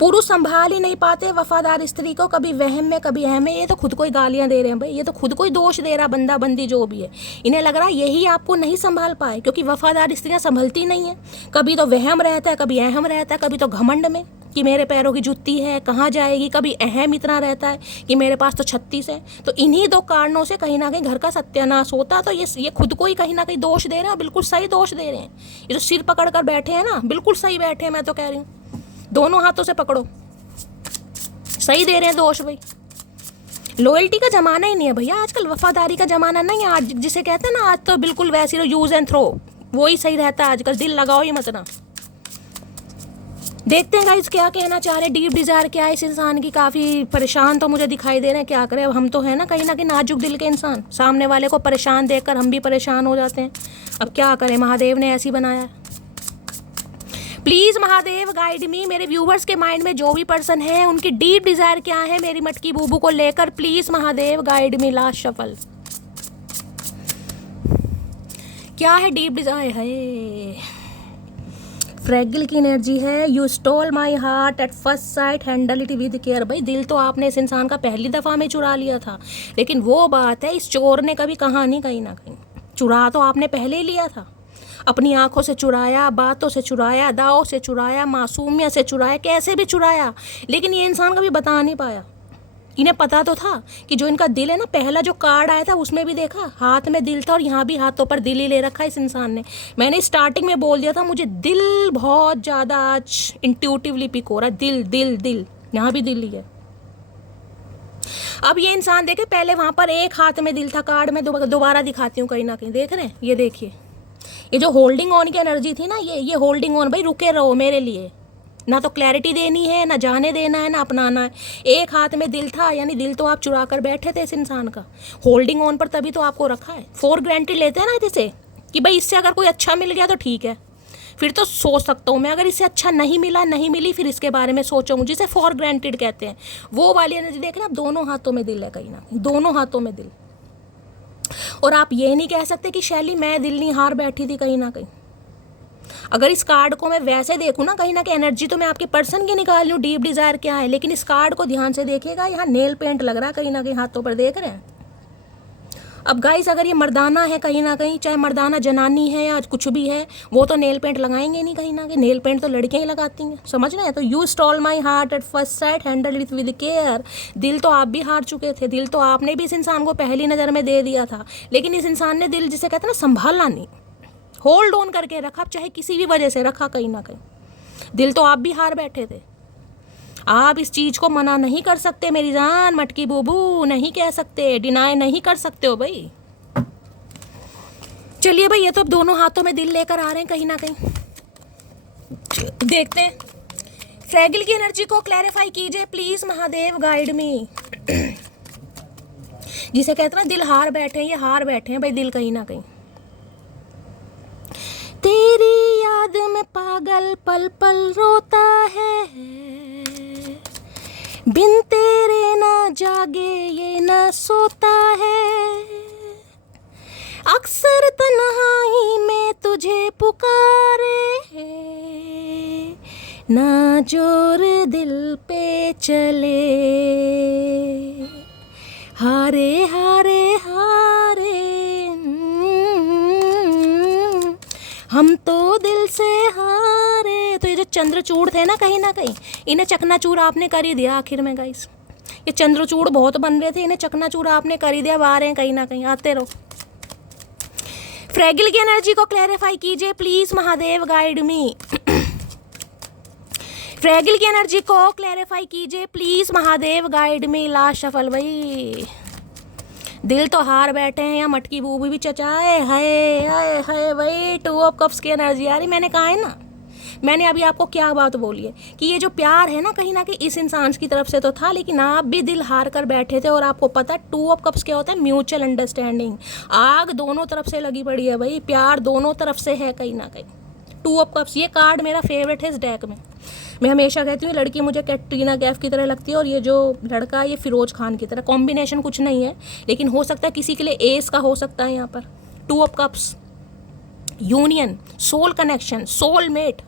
पुरुष संभाल ही नहीं पाते वफादार स्त्री को, कभी वहम में कभी अहम में। ये तो खुद को ही गालियां दे रहे हैं भाई, ये तो खुद को ही दोष दे रहा बंदा बंदी जो भी है। इन्हें लग रहा है यही आपको नहीं संभाल पाए, क्योंकि वफादार स्त्रियां संभलती नहीं है। कभी तो वहम रहता है, कभी अहम रहता है, कभी तो घमंड में कि मेरे पैरों की जुत्ती है कहाँ जाएगी, कभी अहम इतना रहता है कि मेरे पास तो 36 है। तो इन्हीं 2 कारणों से कहीं ना कहीं घर का सत्यानाश होता। तो ये खुद को ही कहीं ना कहीं दोष दे रहे हैं, बिल्कुल सही दोष दे रहे हैं। ये तो सिर पकड़ कर बैठे हैं ना, बिल्कुल सही बैठे हैं, मैं तो कह रही हूँ। दोनों हाथों से पकड़ो, सही दे रहे हैं दोष भाई। लॉयल्टी का जमाना ही नहीं है भैया आजकल, वफादारी का जमाना नहीं है आज। जिसे कहते हैं ना, आज तो बिल्कुल वैसे ही यूज एंड थ्रो, वो ही सही रहता है आजकल। दिल लगाओ ही मत ना। देखते हैं गाइस क्या कहना चाह रहे हैं। डीप डिजायर क्या है इस इंसान की? काफ़ी परेशान तो मुझे दिखाई दे रहे हैं। क्या करें, अब हम तो है ना कहीं ना कहीं नाजुक दिल के इंसान। सामने वाले को परेशान देखकर हम भी परेशान हो जाते हैं। अब क्या करें, महादेव ने ऐसी बनाया। प्लीज़ महादेव गाइड मी। मेरे व्यूवर्स के माइंड में जो भी पर्सन है, उनकी डीप डिजायर क्या है मेरी मटकी बूबू को लेकर, please Mahadev guide me. Last shuffle क्या है डीप डिजायर है? फ्रैगिल की एनर्जी है। You stole my heart at first sight, handle it with care. भाई दिल तो आपने इस इंसान का पहली दफ़ा में चुरा लिया था, लेकिन वो बात है इस चोर ने कभी कहा नहीं कहीं ना कहीं। चुरा तो आपने पहले ही लिया था। अपनी आंखों से चुराया, बातों से चुराया, अदाओं से चुराया, मासूमियत से चुराया, कैसे भी चुराया। लेकिन ये इंसान कभी बता नहीं पाया। इन्हें पता तो था कि जो इनका दिल है ना, पहला जो कार्ड आया था उसमें भी देखा हाथ में दिल था, और यहाँ भी हाथों पर दिल ही ले रखा है इस इंसान ने। मैंने स्टार्टिंग में बोल दिया था मुझे दिल बहुत ज़्यादा आज इंट्यूटिवली पिक हो रहा है। दिल दिल दिल, यहाँ भी दिल ही है। अब ये इंसान देखे, पहले वहाँ पर एक हाथ में दिल था कार्ड में, दोबारा दिखाती हूँ कहीं ना कहीं, देख रहे हैं? ये देखिए, ये जो होल्डिंग ऑन की एनर्जी थी ना, ये होल्डिंग ऑन। भाई रुके रहो मेरे लिए, ना तो क्लैरिटी देनी है, ना जाने देना है, ना अपनाना है। एक हाथ में दिल था, यानी दिल तो आप चुरा कर बैठे थे इस इंसान का। होल्डिंग ऑन पर तभी तो आपको रखा है। फॉर ग्रांटेड लेते हैं ना जैसे कि भाई इससे अगर कोई अच्छा मिल गया तो ठीक है, फिर तो सोच सकता हूँ मैं। अगर इससे अच्छा नहीं मिला, नहीं मिली, फिर इसके बारे में सोचूंगी, जिसे फॉर ग्रांटेड कहते हैं। वो वाली एनर्जी देख रहे हैं आप, दोनों हाथों में दिल है कहीं ना, दोनों हाथों में दिल। और आप ये नहीं कह सकते कि शैली मैं दिल नहीं हार बैठी थी कहीं ना कहीं। अगर इस कार्ड को मैं वैसे देखूँ ना, कहीं ना कहीं एनर्जी तो मैं आपके पर्सन की निकाल लूँ, डीप डिजायर क्या है, लेकिन इस कार्ड को ध्यान से देखिएगा, यहाँ नेल पेंट लग रहा है कहीं ना कहीं हाथों पर, देख रहे हैं? अब गाइस अगर ये मर्दाना है कहीं ना कहीं, चाहे मर्दाना जनानी है या कुछ भी है, वो तो नेल पेंट लगाएंगे नहीं कहीं ना कहीं। नेल पेंट तो लड़कियां ही लगाती हैं, समझ रहे हैं? तो you stall my heart at first sight, handle it with care. दिल तो आप भी हार चुके थे, दिल तो आपने भी इस इंसान को पहली नज़र में दे दिया था, लेकिन इस इंसान ने दिल, जिसे कहते हैं ना, संभाला नहीं, होल्ड ऑन करके रखा, चाहे किसी भी वजह से रखा कहीं ना कहीं। दिल तो आप भी हार बैठे थे। आप इस चीज़ को मना नहीं कर सकते मेरी जान मटकी बूबू, नहीं कह सकते, डिनाई नहीं कर सकते हो भाई। चलिए भाई, ये तो अब दोनों हाथों में दिल लेकर आ रहे हैं कहीं ना कहीं। देखते हैं, फ्रैगिल की एनर्जी को क्लैरिफाई कीजिए प्लीज महादेव, गाइड मी। जिसे कहते हैं ना दिल हार बैठे हैं, ये हार बैठे हैं भाई दिल कहीं ना कहीं। तेरी याद में पागल पल पल रोता है, बिन तेरे ना जागे ये ना सोता है, अक्सर तन्हाई में तुझे पुकारे, ना जोर दिल पे चले, हारे हारे हारे हम तो दिल से हारे। तो ये जो चंद्रचूड़ थे ना कहीं ना कहीं, इन्हें चकनाचूर आपने कर ही दिया आखिर में गाइस। ये चंद्रचूड़ बहुत बन रहे थे, इन्हें चकनाचूर आपने कर ही दिया। अब आ रहे हैं कहीं ना कहीं, आते रहो। फ्रैगिल की एनर्जी को क्लैरिफाई कीजिए प्लीज महादेव, गाइड मी। फ्रैगिल की एनर्जी को क्लैरिफाई कीजिए please Mahadev, guide me. Last shuffle भाई, दिल तो हार बैठे हैं, या मटकी बूबी भी चचाए, हाय हाय हाय भाई। 2 ऑफ कप्स की एनर्जी आ रही, मैंने कहा है ना मैंने अभी आपको क्या बात बोली है कि ये जो प्यार है ना कहीं इस इंसान की तरफ से तो था, लेकिन आप भी दिल हार कर बैठे थे। और आपको पता है 2 ऑफ कप्स क्या होता है? Mutual understanding. आग दोनों तरफ से लगी पड़ी है भाई, प्यार दोनों तरफ से है कहीं ना कहीं। 2 ऑफ कप्स, ये कार्ड मेरा फेवरेट है इस डेक में। मैं हमेशा कहती हूँ लड़की मुझे कैटरीना कैफ की तरह लगती है और ये जो लड़का है ये फिरोज खान की तरह। कॉम्बिनेशन कुछ नहीं है, लेकिन हो सकता है किसी के लिए एस का हो सकता है यहाँ पर। 2 of cups, union, soul connection, soulmate.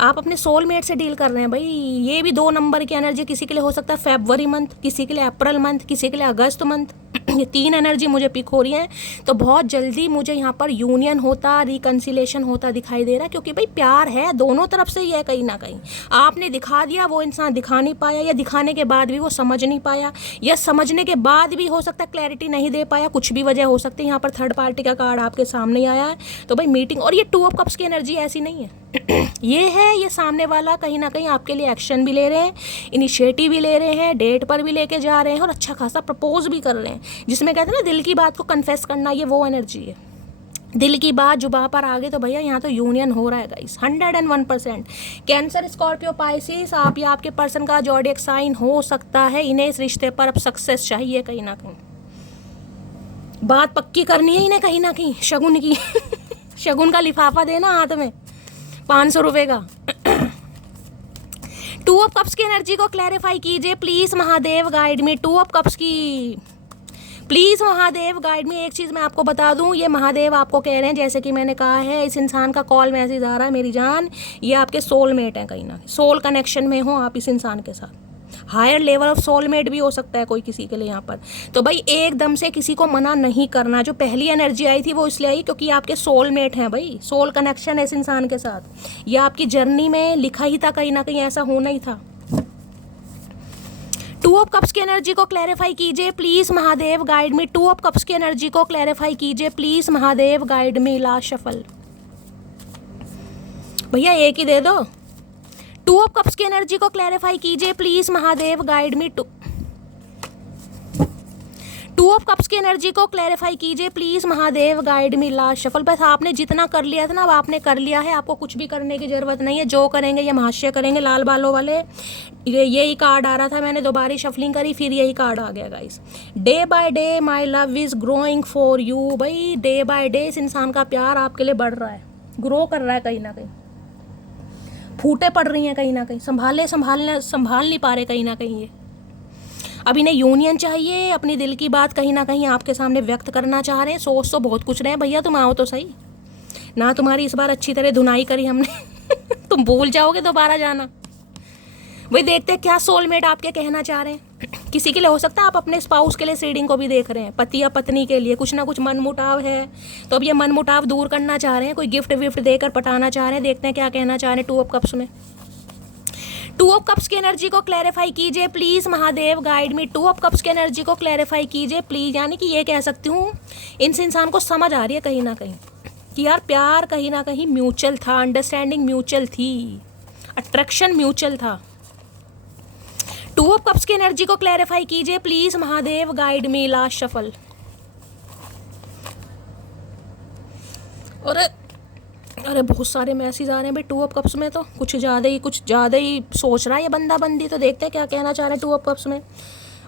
आप अपने सोलमेट से डील कर रहे हैं भाई। ये भी 2 नंबर की एनर्जी किसी के लिए हो सकता है फरवरी मंथ, किसी के लिए अप्रैल मंथ, किसी के लिए अगस्त मंथ। ये 3 एनर्जी मुझे पिक हो रही है, तो बहुत जल्दी मुझे यहाँ पर यूनियन होता, रिकन्सिलेशन होता दिखाई दे रहा है। क्योंकि भाई प्यार है दोनों तरफ से ही है कहीं ना कहीं। आपने दिखा दिया, वो इंसान दिखा नहीं पाया, या दिखाने के बाद भी वो समझ नहीं पाया, या समझने के बाद भी हो सकता है क्लैरिटी नहीं दे पाया। कुछ भी वजह हो सकती है। यहाँ पर थर्ड पार्टी का कार्ड आपके सामने ही आया है, तो भाई मीटिंग। और ये 2 ऑफ कप्स की एनर्जी ऐसी नहीं है ये है, ये सामने वाला कहीं ना कहीं आपके लिए एक्शन भी ले रहे हैं, इनिशिएटिव भी ले रहे हैं, डेट पर भी लेके जा रहे हैं और अच्छा खासा प्रपोज भी कर रहे हैं। जिसमें कहते हैं ना दिल की बात को कन्फेस करना, ये वो एनर्जी है। दिल की बात जुबान पर आ गई तो भैया यहाँ तो यूनियन हो रहा है गाइस, 101%। कैंसर, स्कॉर्पियो, पाइसिस, आप या आपके पर्सन का जॉडियक साइन हो सकता है। इन्हें इस रिश्ते पर अब सक्सेस चाहिए कहीं ना कहीं। बात पक्की करनी है इन्हें कहीं ना कहीं, शगुन की शगुन का लिफाफा देना हाथ में 500 रुपये का। 2 ऑफ कप्स की एनर्जी को क्लैरिफाई कीजिए please Mahadev, guide me. 2 of cups की प्लीज महादेव गाइड मी। एक चीज़ मैं आपको बता दूं, ये महादेव आपको कह रहे हैं, जैसे कि मैंने कहा है, इस इंसान का कॉल मैसेज आ रहा है, मेरी जान ये आपके सोलमेट हैं कहीं ना, सोल कनेक्शन में हो आप इस इंसान के साथ। हायर लेवल ऑफ सोलमेट भी हो सकता है कोई किसी के लिए यहाँ पर। तो भाई एकदम से किसी को मना नहीं करना। जो पहली एनर्जी आई थी वो इसलिए आई क्योंकि आपके सोलमेट हैं भाई, सोल कनेक्शन है इस इंसान के साथ। यह आपकी जर्नी में लिखा ही था, कहीं ना कहीं ऐसा होना ही था। 2 ऑफ कप्स की एनर्जी को क्लैरिफाई कीजिए please Mahadev, guide me. 2 of cups की एनर्जी को क्लैरिफाई कीजिए please Mahadev, guide me. Last shuffle भैया एक ही दे दो। 2 ऑफ कप्स की एनर्जी को क्लैरिफाई कीजिए please Mahadev, guide me. 2 of cups की एनर्जी को क्लैरिफाई कीजिए please Mahadev, guide me. Last shuffle. बस आपने जितना कर लिया था ना, अब आपने कर लिया है, आपको कुछ भी करने की जरूरत नहीं है। जो करेंगे ये महाशय करेंगे, लाल बालों वाले। यही कार्ड आ रहा था, मैंने दोबारा शफलिंग करी, फिर यही कार्ड आ गया guys. Day by day my love is growing for you. भाई डे बाय डे इस इंसान का प्यार आपके लिए बढ़ रहा है, ग्रो कर रहा है कहीं ना कहीं। फूटे पड़ रही हैं कहीं ना कहीं, संभाल नहीं पा रहे कहीं ना कहीं ये। अब इन्हें यूनियन चाहिए, अपनी दिल की बात कहीं ना कहीं आपके सामने व्यक्त करना चाह रहे हैं। सोच तो बहुत कुछ रहे हैं भैया, तुम आओ तो सही ना। तुम्हारी इस बार अच्छी तरह धुनाई करी हमने तुम भूल जाओगे दोबारा जाना। वही देखते हैं क्या सोलमेट आपके कहना चाह रहे हैं। किसी के लिए हो सकता है आप अपने स्पाउस के लिए रीडिंग को भी देख रहे हैं, पति या पत्नी के लिए कुछ ना कुछ मनमुटाव है, तो अब ये मनमुटाव दूर करना चाह रहे हैं, कोई गिफ्ट विफ्ट देकर पटाना चाह रहे हैं। देखते हैं क्या कहना चाह रहे हैं 2 ऑफ कप्स में। 2 ऑफ कप्स की एनर्जी को क्लैरिफाई कीजिए please Mahadev, guide me. 2 of cups की एनर्जी को क्लैरिफाई कीजिए प्लीज। यानी कि ये कह सकती हूँ इस इंसान को समझ आ रही है कहीं ना कहीं कि यार प्यार कहीं ना कहीं म्यूचुअल था, अंडरस्टैंडिंग म्यूचुअल थी, अट्रैक्शन म्यूचुअल था। 2 ऑफ कप्स की एनर्जी को क्लैरिफाई कीजिए please Mahadev, guide me. Last shuffle. और अरे बहुत सारे मैसेज आ रहे हैं भाई 2 ऑफ कप्स में, तो कुछ ज़्यादा ही सोच रहा है ये बंदा बंदी। तो देखते हैं क्या कहना चाह रहे हैं 2 ऑफ कप्स में।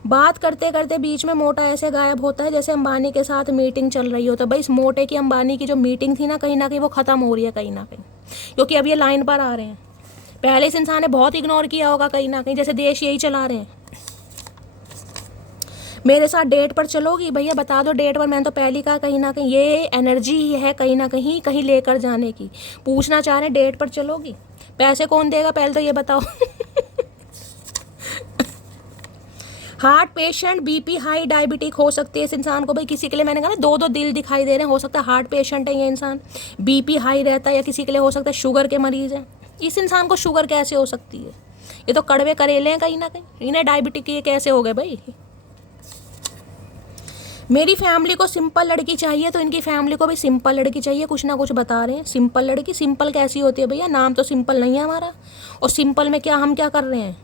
बात करते करते बीच में मोटा ऐसे गायब होता है जैसे अंबानी के साथ मीटिंग चल रही हो। तो भाई इस मोटे की अंबानी की जो मीटिंग थी ना कहीं वो ख़त्म हो रही है कहीं ना कहीं, क्योंकि अब ये लाइन पर आ रहे हैं। पहले इस इंसान ने बहुत इग्नोर किया होगा कहीं ना कहीं, जैसे देश यही चला रहे हैं। मेरे साथ डेट पर चलोगी भैया, बता दो डेट पर। मैंने तो पहले कहा कहीं ना कहीं ये एनर्जी ही है कहीं ना कहीं लेकर जाने की। पूछना चाह रहे हैं डेट पर चलोगी, पैसे कौन देगा पहले तो ये बताओ heart patient, BP high, diabetic हो सकती है इस इंसान को। भाई किसी के लिए मैंने कहा ना 2-2 दिल दिखाई दे रहे हैं, हो सकता है हार्ट पेशेंट है ये इंसान, बीपी हाई रहता है, या किसी के लिए हो सकता है शुगर के मरीज हैं। इस इंसान को शुगर कैसे हो सकती है? ये तो कड़वे करेले हैं कहीं ना कहीं, इन्हें डायबिटिक ये कैसे हो गए भाई? मेरी फैमिली को सिंपल लड़की चाहिए, तो इनकी फैमिली को भी सिंपल लड़की चाहिए। कुछ ना कुछ बता रहे हैं। सिंपल लड़की, सिंपल कैसी होती है भैया? नाम तो सिंपल नहीं है हमारा। और सिंपल में क्या हम क्या कर रहे हैं?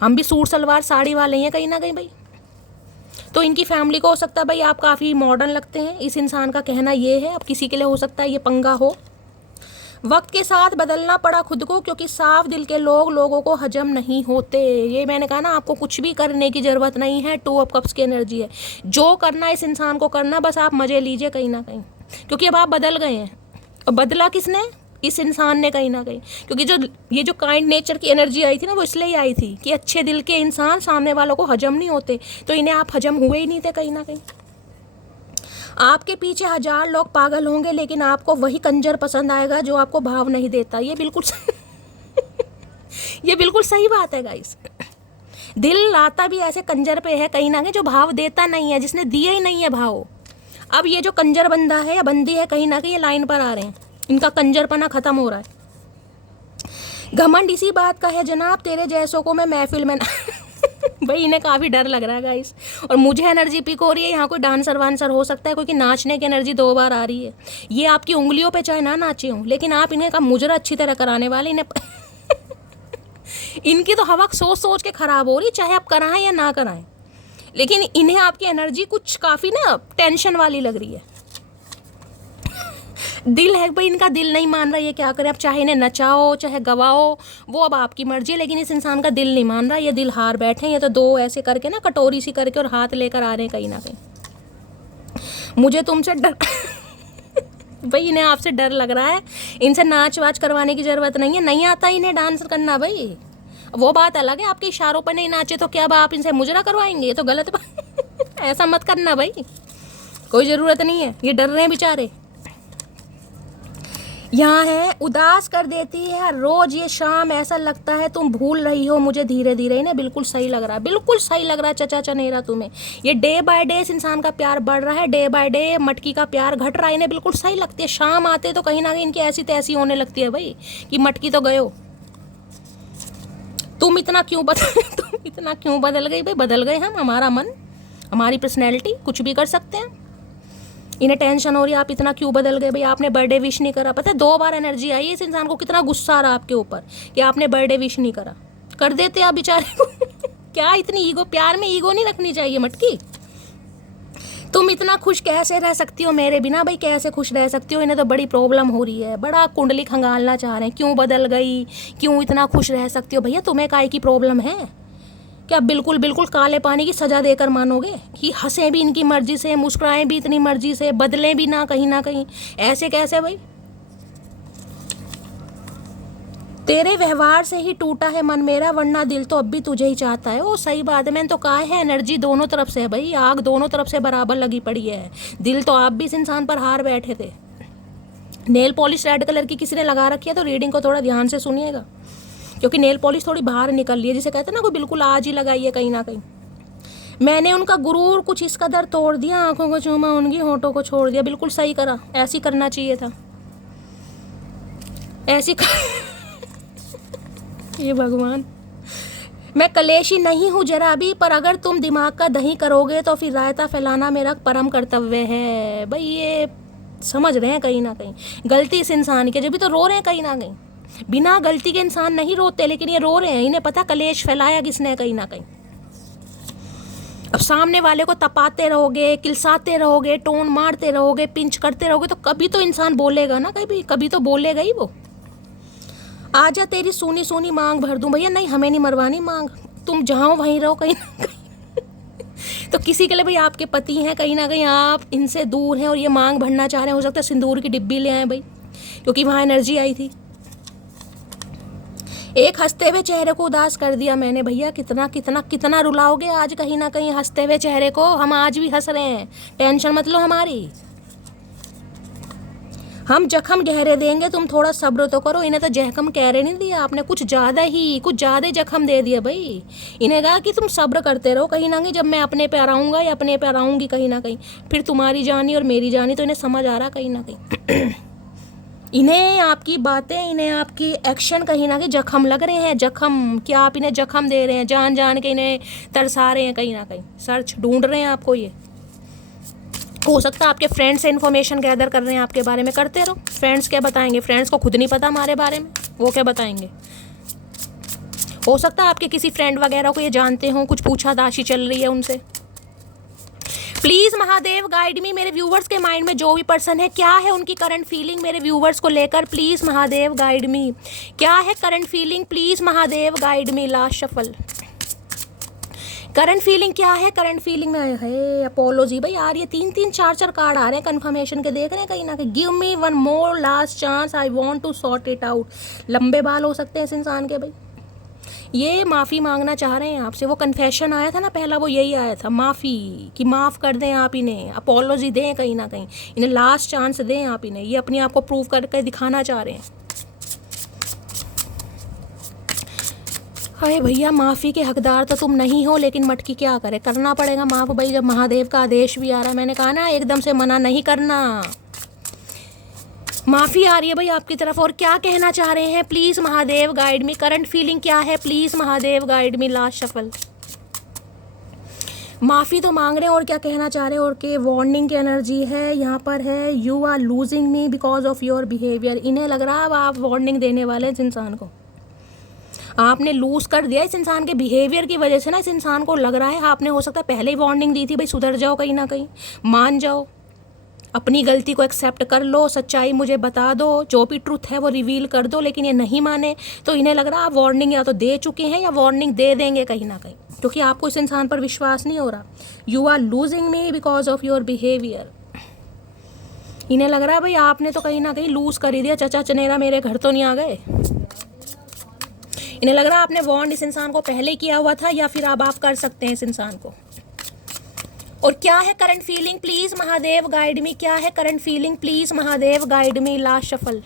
हम भी सूट सलवार साड़ी वाले हैं कहीं ना कहीं भाई। तो इनकी फैमिली को हो सकता है भाई आप काफ़ी मॉडर्न लगते हैं, इस इंसान का कहना ये है। अब किसी के लिए हो सकता है ये पंगा हो। वक्त के साथ बदलना पड़ा खुद को, क्योंकि साफ दिल के लोग लोगों को हजम नहीं होते। ये मैंने कहा ना, आपको कुछ भी करने की ज़रूरत नहीं है। 2 ऑफ कप्स की एनर्जी है, जो करना इस इंसान को करना, बस आप मज़े लीजिए कहीं ना कहीं, क्योंकि अब आप बदल गए हैं। और बदला किसने? इस इंसान ने कहीं ना कहीं, क्योंकि जो ये जो काइंड नेचर की एनर्जी आई थी ना, वो इसलिए ही आई थी कि अच्छे दिल के इंसान सामने वालों को हजम नहीं होते, तो इन्हें आप हजम हुए ही नहीं थे कहीं ना कहीं। आपके पीछे 1000 लोग पागल होंगे, लेकिन आपको वही कंजर पसंद आएगा जो आपको भाव नहीं देता। ये बिल्कुल ये बिल्कुल सही बात है गाइस। दिल लाता भी ऐसे कंजर पे है कहीं ना कहीं, जो भाव देता नहीं है, जिसने दिया ही नहीं है भाव। अब ये जो कंजर बंदा है या बंदी है, कहीं ना कहीं ये लाइन पर आ रहे हैं, इनका कंजरपना खत्म हो रहा है। घमंड इसी बात का है जनाब, तेरे जैसों को मैं महफिल में भाई इन्हें काफ़ी डर लग रहा है गाइस, और मुझे एनर्जी पिक हो रही है। यहाँ कोई डांसर वांसर हो सकता है, क्योंकि नाचने की एनर्जी 2 बार आ रही है। ये आपकी उंगलियों पे चाहे ना नाचे हों, लेकिन आप इन्हें का मुजरा अच्छी तरह कराने वाले इन्हें इनकी तो हवा सोच सोच के ख़राब हो रही, चाहे आप कराएं या ना कराएं, लेकिन इन्हें आपकी एनर्जी कुछ काफ़ी ना टेंशन वाली लग रही है। दिल है भाई, इनका दिल नहीं मान रहा, ये क्या करे। अब चाहे इन्हें नचाओ चाहे गवाओ, वो अब आपकी मर्जी है, लेकिन इस इंसान का दिल नहीं मान रहा। ये दिल हार बैठे हैं। ये तो 2 ऐसे करके ना, कटोरी सी करके और हाथ लेकर आ रहे हैं कहीं ना कहीं। मुझे तुमसे डर भाई इन्हें आपसे डर लग रहा है। इनसे नाच वाच करवाने की ज़रूरत नहीं है, नहीं आता इन्हें डांस करना भाई। वो बात अलग है, आपके इशारों पर नहीं नाचे तो क्या अब आप इनसे मुजरा करवाएंगे? ये तो गलत बात ऐसा मत करना भाई, कोई ज़रूरत नहीं है। ये डर रहे हैं बेचारे। यहाँ है, उदास कर देती है हर रोज ये शाम, ऐसा लगता है तुम भूल रही हो मुझे धीरे धीरे। इन्हें बिल्कुल सही लग रहा है, बिल्कुल सही लग रहा है चचा चनेरा तुम्हें। ये डे बाय डे इस इंसान का प्यार बढ़ रहा है, डे बाय डे मटकी का प्यार घट रहा है। इन्हें बिल्कुल सही लगती है। शाम आते तो कहीं ना कहीं इनकी ऐसी तैसी होने लगती है भाई कि मटकी तो गए हो। तुम इतना क्यों बदल गई भाई? बदल गए हम, हमारा मन, हमारी पर्सनैलिटी, कुछ भी कर सकते हैं। इन्हें टेंशन हो रही है आप इतना क्यों बदल गए भाई? आपने बर्थडे विश नहीं करा। पता है 2 बार एनर्जी आई है इस इंसान को, कितना गुस्सा आ रहा आपके ऊपर कि आपने बर्थडे विश नहीं करा। कर देते आप बेचारे को क्या इतनी ईगो? प्यार में ईगो नहीं रखनी चाहिए मटकी। तुम इतना खुश कैसे रह सकती हो मेरे बिना भाई? कैसे खुश रह सकती हो? इन्हें तो बड़ी प्रॉब्लम हो रही है, बड़ा कुंडली खंगालना चाह रहे हैं। क्यों बदल गई, क्यों इतना खुश रह सकती हो? भैया तुम्हें काहे की प्रॉब्लम है? क्या बिल्कुल बिल्कुल काले पानी की सज़ा देकर मानोगे कि हंसें भी इनकी मर्जी से, मुस्कुराएं भी इतनी मर्जी से, बदलें भी ना कहीं? ऐसे कैसे भाई? तेरे व्यवहार से ही टूटा है मन मेरा, वरना दिल तो अब भी तुझे ही चाहता है। ओ सही बात है, मैंने तो कहा है एनर्जी दोनों तरफ से है भाई, आग दोनों तरफ से बराबर लगी पड़ी है। दिल तो आप भी इस इंसान पर हार बैठे थे। नेल पॉलिश रेड कलर की किसी ने लगा रखी है, तो रीडिंग को थोड़ा ध्यान से सुनिएगा, क्योंकि नेल पॉलिश थोड़ी बाहर निकल रही है, जिसे कहते हैं ना कोई बिल्कुल आज ही लगाई है कहीं ना कहीं। मैंने उनका गुरूर कुछ इस कदर तोड़ दिया, आंखों को चूमा उनकी होठों को छोड़ दिया। बिल्कुल सही करा, ऐसी करना चाहिए था, ऐसी ये भगवान, मैं कलेशी नहीं हूँ जरा भी, पर अगर तुम दिमाग का दही करोगे तो फिर रायता फैलाना मेरा परम कर्तव्य है। भाई ये समझ रहे हैं कहीं ना कहीं गलती इस इंसान की, जब भी तो रो रहे हैं कहीं ना कहीं। बिना गलती के इंसान नहीं रोते, लेकिन ये रो रहे हैं। इन्हें पता कलेश फैलाया किसने कहीं ना कहीं। अब सामने वाले को तपाते रहोगे, किलसाते रहोगे, टोन मारते रहोगे, पिंच करते रहोगे, तो कभी तो इंसान बोलेगा ना, कभी तो बोलेगा ही वो। आजा तेरी सूनी सूनी मांग भर दूं। भैया नहीं, हमें नहीं मरवानी मांग, तुम जहाँ हो वहीं रहो कहीं ना कहीं। तो किसी के लिए भाई आपके पति हैं, कहीं ना कहीं आप इनसे दूर हैं और ये मांग भरना चाह रहे हैं। हो सकता है सिंदूर की डिब्बी ले आए भाई, क्योंकि वहाँ एनर्जी आई थी। एक हंसते हुए चेहरे को उदास कर दिया मैंने। भैया कितना कितना कितना रुलाओगे आज कहीं ना कहीं हंसते हुए चेहरे को? हम आज भी हंस रहे हैं, टेंशन मत लो हमारी। हम जख्म गहरे देंगे, तुम थोड़ा सब्र तो करो। इन्हें तो जख्म गहरे नहीं दिया आपने, कुछ ज़्यादा ही जख्म दे दिया भाई। इन्हें कहा कि तुम सब्र करते रहो, कहीं ना कहीं जब मैं अपने पे आऊँगा या अपने पे आऊँगी कहीं ना कहीं, फिर तुम्हारी जानी और मेरी जानी। तो इन्हें समझ आ रहा कहीं ना कहीं इन्हें आपकी बातें, इन्हें आपकी एक्शन कहीं ना कहीं जख्म लग रहे हैं। जख्म क्या आप इन्हें जख्म दे रहे हैं, जान जान के इन्हें तरसा रहे हैं कहीं ना कहीं, सर्च ढूंढ रहे हैं आपको। ये हो सकता है आपके फ्रेंड्स से इन्फॉर्मेशन गैदर कर रहे हैं आपके बारे में। करते रहो, फ्रेंड्स क्या बताएंगे? फ्रेंड्स को खुद नहीं पता हमारे बारे में, वो क्या बताएंगे? हो सकता है आपके किसी फ्रेंड वगैरह को ये जानते हों, कुछ पूछा दाशी चल रही है उनसे। प्लीज महादेव गाइड मी, मेरे व्यूवर्स के माइंड में जो भी पर्सन है, क्या है उनकी करंट फीलिंग मेरे व्यूवर्स को लेकर। प्लीज महादेव गाइड मी, क्या है current feeling, please Mahadev guide me. Last shuffle, current feeling क्या है, करंट फीलिंग में है अपोलॉजी भाई आ रही है, 3-3 4-4 कार्ड आ रहे हैं कंफर्मेशन के, देख रहे हैं कहीं ना कहीं। Give me one more last chance, I want to sort it out. लंबे बाल हो सकते हैं इस इंसान के भाई, ये माफ़ी मांगना चाह रहे हैं आपसे। वो कन्फेशन आया था ना पहला, वो यही आया था, माफ़ी कि माफ़ कर दें आप इन्हें, अपोलॉजी दें कहीं ना कहीं, इन्हें लास्ट चांस दें आप इन्हें। ये अपने आप को प्रूव करके दिखाना चाह रहे हैं। अरे भैया माफ़ी के हकदार तो तुम नहीं हो, लेकिन मटकी क्या करे, करना पड़ेगा माफ़ भाई, जब महादेव का आदेश भी आ रहा है। मैंने कहा ना एकदम से मना नहीं करना, माफ़ी आ रही है भाई आपकी तरफ। और क्या कहना चाह रहे हैं, please Mahadev guide me, current feeling क्या है, please Mahadev guide me. Last shuffle, माफ़ी तो मांग रहे हैं और क्या कहना चाह रहे हैं, और के वार्निंग की एनर्जी है यहाँ पर है। You are losing me because of your behaviour, इन्हें लग रहा है अब आप वार्निंग देने वाले इस इंसान को, आपने लूज कर दिया इस इंसान के बिहेवियर की वजह से ना। इस इंसान को लग रहा है आपने हो सकता है पहले ही वार्निंग दी थी, भाई सुधर जाओ कहीं ना कहीं, मान जाओ, अपनी गलती को एक्सेप्ट कर लो, सच्चाई मुझे बता दो, जो भी ट्रुथ है वो रिवील कर दो। लेकिन ये नहीं माने, तो इन्हें लग रहा है आप वार्निंग या तो दे चुके हैं या वार्निंग दे देंगे कहीं ना कहीं, क्योंकि आपको इस इंसान पर विश्वास नहीं हो रहा। You are losing me because of your behaviour, इन्हें लग रहा है भाई आपने तो कहीं ना कहीं लूज कर ही दिया, चचा चनेरा मेरे घर तो नहीं आ गए। इन्हें लग रहा है आपने वार्न इस इंसान को पहले किया हुआ था, या फिर अब आप कर सकते हैं इस इंसान को। और क्या है current feeling, please Mahadev guide मी, क्या है current feeling, please Mahadev guide me. Last shuffle,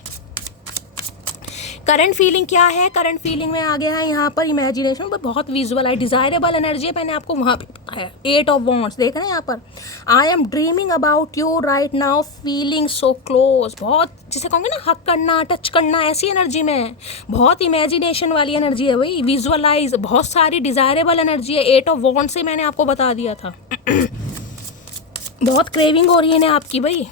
current feeling क्या है, करंट फीलिंग में आ गया है यहाँ पर इमेजिनेशन, पर बहुत विजुअल है, डिजायरेबल एनर्जी है, मैंने आपको वहाँ पे बताया। 8 ऑफ वॉन्ड्स देख रहे हैं यहाँ पर, I am dreaming about you right now, feeling so close, बहुत जिसे कहूँगे ना हक करना, टच करना, ऐसी एनर्जी में है, बहुत इमेजिनेशन वाली एनर्जी है भाई, विजुअलाइज, बहुत सारी डिजायरेबल एनर्जी है। 8 ऑफ वॉन्ड्स से मैंने आपको बता दिया था। बहुत क्रेविंग हो रही है इन्हें आपकी भाई।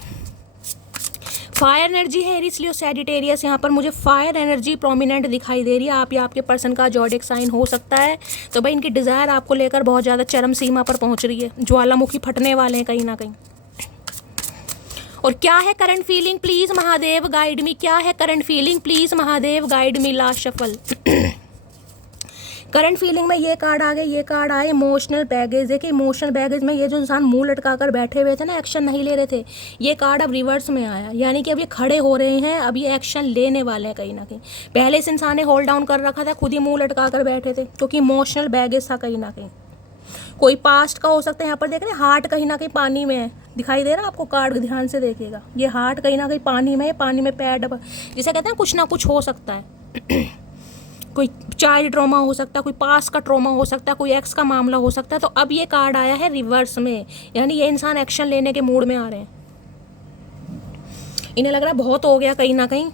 फायर एनर्जी है एरीज लियो सैजिटेरियस, यहाँ पर मुझे फायर एनर्जी प्रोमिनेंट दिखाई दे रही है। आप या आपके पर्सन का ज़ोडिएक साइन हो सकता है, तो भाई इनकी डिज़ायर आपको लेकर बहुत ज़्यादा चरम सीमा पर पहुँच रही है, ज्वालामुखी फटने वाले हैं कहीं ना कहीं। और क्या है current feeling, please Mahadev guide मी, क्या है current feeling, please Mahadev guide me. Last shuffle, current feeling में ये कार्ड आ गए, ये कार्ड आए इमोशनल बैगेज। देखिए इमोशनल बैगेज में ये जो इंसान मुंह लटका कर बैठे हुए थे ना, एक्शन नहीं ले रहे थे, ये कार्ड अब रिवर्स में आया, यानी कि अब ये खड़े हो रहे हैं, अब ये एक्शन लेने वाले हैं कहीं ना कहीं। पहले इस इंसान ने होल्ड डाउन कर रखा था, खुद ही मुंह लटका कर बैठे थे, क्योंकि इमोशनल बैगेज था कहीं ना कहीं। कोई पास्ट का हो सकता है, यहाँ पर देख रहे हैं हार्ट कहीं ना कहीं पानी में है, दिखाई दे रहा है आपको कार्ड, ध्यान से देखिएगा, ये हार्ट कहीं ना कहीं पानी में है, पानी में पैर डबा, जिसे कहते हैं कुछ ना कुछ हो सकता है। कोई चाइल्ड ट्रॉमा हो सकता है, कोई पास का ट्रॉमा हो सकता है, कोई एक्स का मामला हो सकता है। तो अब ये कार्ड आया है रिवर्स में, यानी ये इंसान एक्शन लेने के मूड में आ रहे हैं। इन्हें लग रहा है बहुत हो गया कहीं ना कहीं,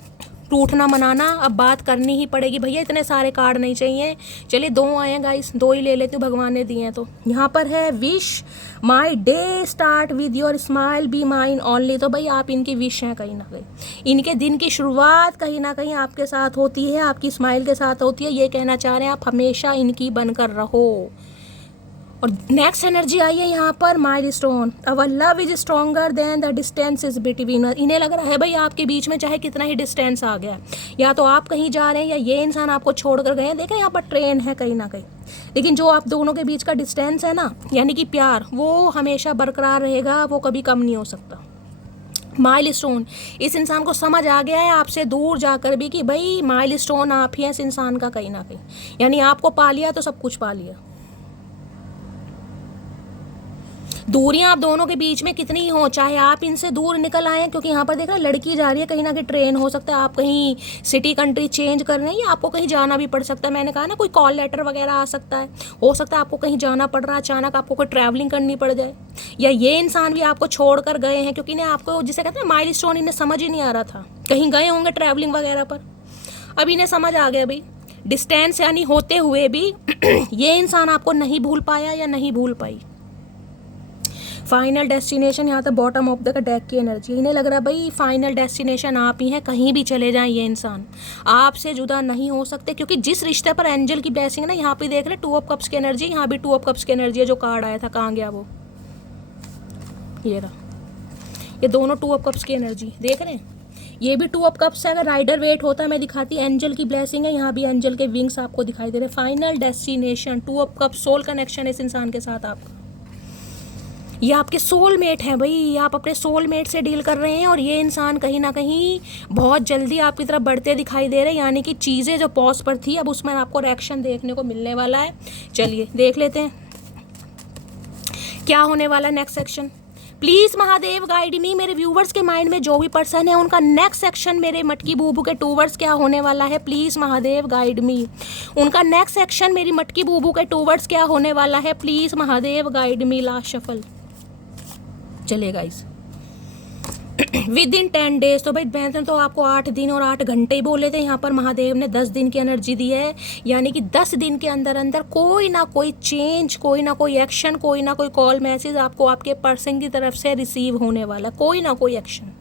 टूटना मनाना, अब बात करनी ही पड़ेगी भैया, इतने सारे कार्ड नहीं चाहिए। चलिए 2 आए हैं गाइस, 2 ही ले लेती हूँ, भगवान ने दिए हैं तो। यहाँ पर है wish my day start with your smile be mine only, तो भाई आप इनकी विश हैं कहीं ना कहीं, इनके दिन की शुरुआत कहीं ना कहीं आपके साथ होती है, आपकी स्माइल के साथ होती है, ये कहना चाह रहे हैं आप हमेशा इनकी बनकर रहो। और नेक्स्ट एनर्जी आई है यहाँ पर milestone, our love is stronger than the distance is between us. इन्हें लग रहा है भाई आपके बीच में चाहे कितना ही डिस्टेंस आ गया, या तो आप कहीं जा रहे हैं या ये इंसान आपको छोड़कर गए हैं। देखें यहाँ पर ट्रेन है कहीं ना कहीं, लेकिन जो आप दोनों के बीच का डिस्टेंस है ना, यानी कि प्यार, वो हमेशा बरकरार रहेगा, वो कभी कम नहीं हो सकता। माइलस्टोन, इस इंसान को समझ आ गया है आपसे दूर जाकर भी कि भाई माइलस्टोन आप ही हैं इस इंसान का कहीं ना कहीं, यानी आपको पा लिया तो सब कुछ पा लिया। दूरियां आप दोनों के बीच में कितनी ही हो, चाहे आप इनसे दूर निकल आए, क्योंकि यहाँ पर देख रहा है लड़की जा रही है कहीं ना कहीं, ट्रेन हो सकता है, आप कहीं सिटी कंट्री चेंज कर रहे हैं, या आपको कहीं जाना भी पड़ सकता है। मैंने कहा ना कोई कॉल लेटर वगैरह आ सकता है, हो सकता है आपको कहीं जाना पड़ रहा है, अचानक आपको कोई ट्रैवलिंग करनी पड़ जाए, या ये इंसान भी आपको छोड़ कर गए हैं, क्योंकि इन्हें आपको जिसे कहते हैं माइलस्टोन, इन्हें समझ ही नहीं आ रहा था, कहीं गए होंगे ट्रैवलिंग वगैरह पर, अब इन्हें समझ आ गया भाई डिस्टेंस यानी होते हुए भी ये इंसान आपको नहीं भूल पाया या नहीं भूल पाई। फाइनल डेस्टिनेशन, यहाँ तक बॉटम ऑफ द डेक की एनर्जी, इन्हें लग रहा है भाई फाइनल डेस्टिनेशन आप ही हैं, कहीं भी चले जाएं ये इंसान आपसे जुदा नहीं हो सकते, क्योंकि जिस रिश्ते पर एंजल की ब्लेसिंग ना, यहाँ पे देख रहे 2 ऑफ कप्स की एनर्जी, यहाँ भी 2 ऑफ कप्स की एनर्जी है, जो कार्ड आया था कहाँ गया वो, ये रहा, ये दोनों 2 ऑफ कप्स की एनर्जी देख रहे हैं। ये भी 2 ऑफ कप्स है, अगर राइडर वेट होता मैं दिखाती। एंजल की ब्लेसिंग है, यहाँ भी एंजल के विंग्स आपको दिखाई दे रहे हैं। Final destination 2 of cups, soul connection इस इंसान के साथ आपका। ये आपके सोलमेट हैं भाई, आप अपने सोलमेट से डील कर रहे हैं और ये इंसान कहीं ना कहीं बहुत जल्दी आपकी तरफ बढ़ते दिखाई दे रहे हैं। यानी कि चीज़ें जो पॉज पर थी अब उसमें आपको रिएक्शन देखने को मिलने वाला है। चलिए देख लेते हैं क्या होने वाला है next section. Please Mahadev guide मी, मेरे व्यूवर्स के माइंड में जो भी पर्सन है उनका नेक्स्ट सेक्शन मेरे मटकी बूबू के टूवर्ड्स क्या होने वाला है। प्लीज़ महादेव गाइड मी, उनका नेक्स्ट सेक्शन मेरी मटकी बूबू के टूवर्ड्स क्या होने वाला है। Please Mahadev guide me. Last shuffle. चलिए गाइस विद इन 10 डेज, तो भाई मैंने तो आपको 8 दिन और 8 घंटे ही बोले थे, यहाँ पर महादेव ने 10 दिन की एनर्जी दी है। यानी कि 10 दिन के अंदर अंदर कोई ना कोई चेंज, कोई ना कोई एक्शन, कोई ना कोई कॉल मैसेज आपको आपके पर्सन की तरफ से रिसीव होने वाला, कोई ना कोई एक्शन।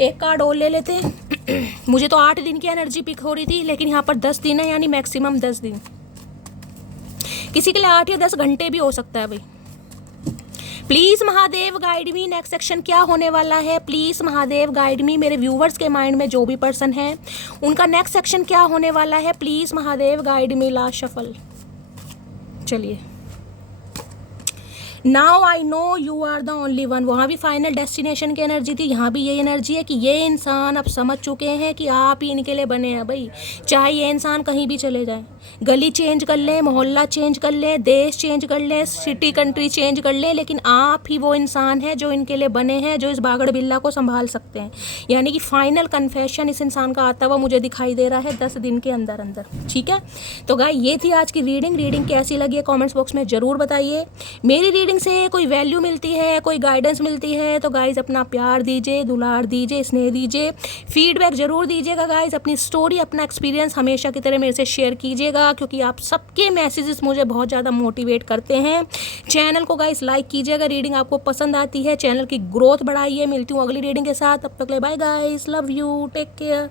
एक कार्ड और ले लेते हैं। मुझे तो 8 दिन की एनर्जी पिक हो रही थी, लेकिन यहाँ पर 10 दिन है, यानी मैक्सिमम 10 दिन। किसी के लिए 8 या 10 घंटे भी हो सकता है भाई। Please Mahadev guide me, next section क्या होने वाला है। प्लीज़ महादेव गाइड मी, मेरे व्यूवर्स के माइंड में जो भी पर्सन है उनका नेक्स्ट सेक्शन क्या होने वाला है। Please Mahadev guide me. Last shuffle. चलिए now I know you are the only one. वहाँ भी फाइनल डेस्टिनेशन की एनर्जी थी, यहाँ भी यही एनर्जी है कि ये इंसान अब समझ चुके हैं कि आप ही इनके लिए बने हैं भाई। चाहे ये इंसान कहीं भी चले जाए, गली चेंज कर ले, मोहल्ला चेंज कर ले, देश चेंज कर ले, सिटी कंट्री चेंज कर ले, लेकिन आप ही वो इंसान है जो इनके लिए बने हैं, जो इस बागड़ बिल्ला को संभाल सकते हैं। यानी कि फाइनल कन्फेशन इस इंसान का आता हुआ मुझे दिखाई दे रहा है 10 दिन के अंदर अंदर। ठीक है, तो गाइस ये थी आज की रीडिंग कैसी लगी है कॉमेंट्स बॉक्स में ज़रूर बताइए। मेरी रीडिंग से कोई वैल्यू मिलती है, कोई गाइडेंस मिलती है तो गाइस अपना प्यार दीजिए, दुलार दीजिए, स्नेह दीजिए, फीडबैक ज़रूर दीजिएगा गाइस। अपनी स्टोरी, अपना एक्सपीरियंस हमेशा की तरह मेरे से शेयर कीजिएगा, क्योंकि आप सबके मैसेजेस मुझे बहुत ज़्यादा मोटिवेट करते हैं। चैनल को गाइस लाइक कीजिएगा, रीडिंग आपको पसंद आती है, चैनल की ग्रोथ बढ़ाइए। मिलती हूँ अगली रीडिंग के साथ, तब तक ले bye guys, love you, take care.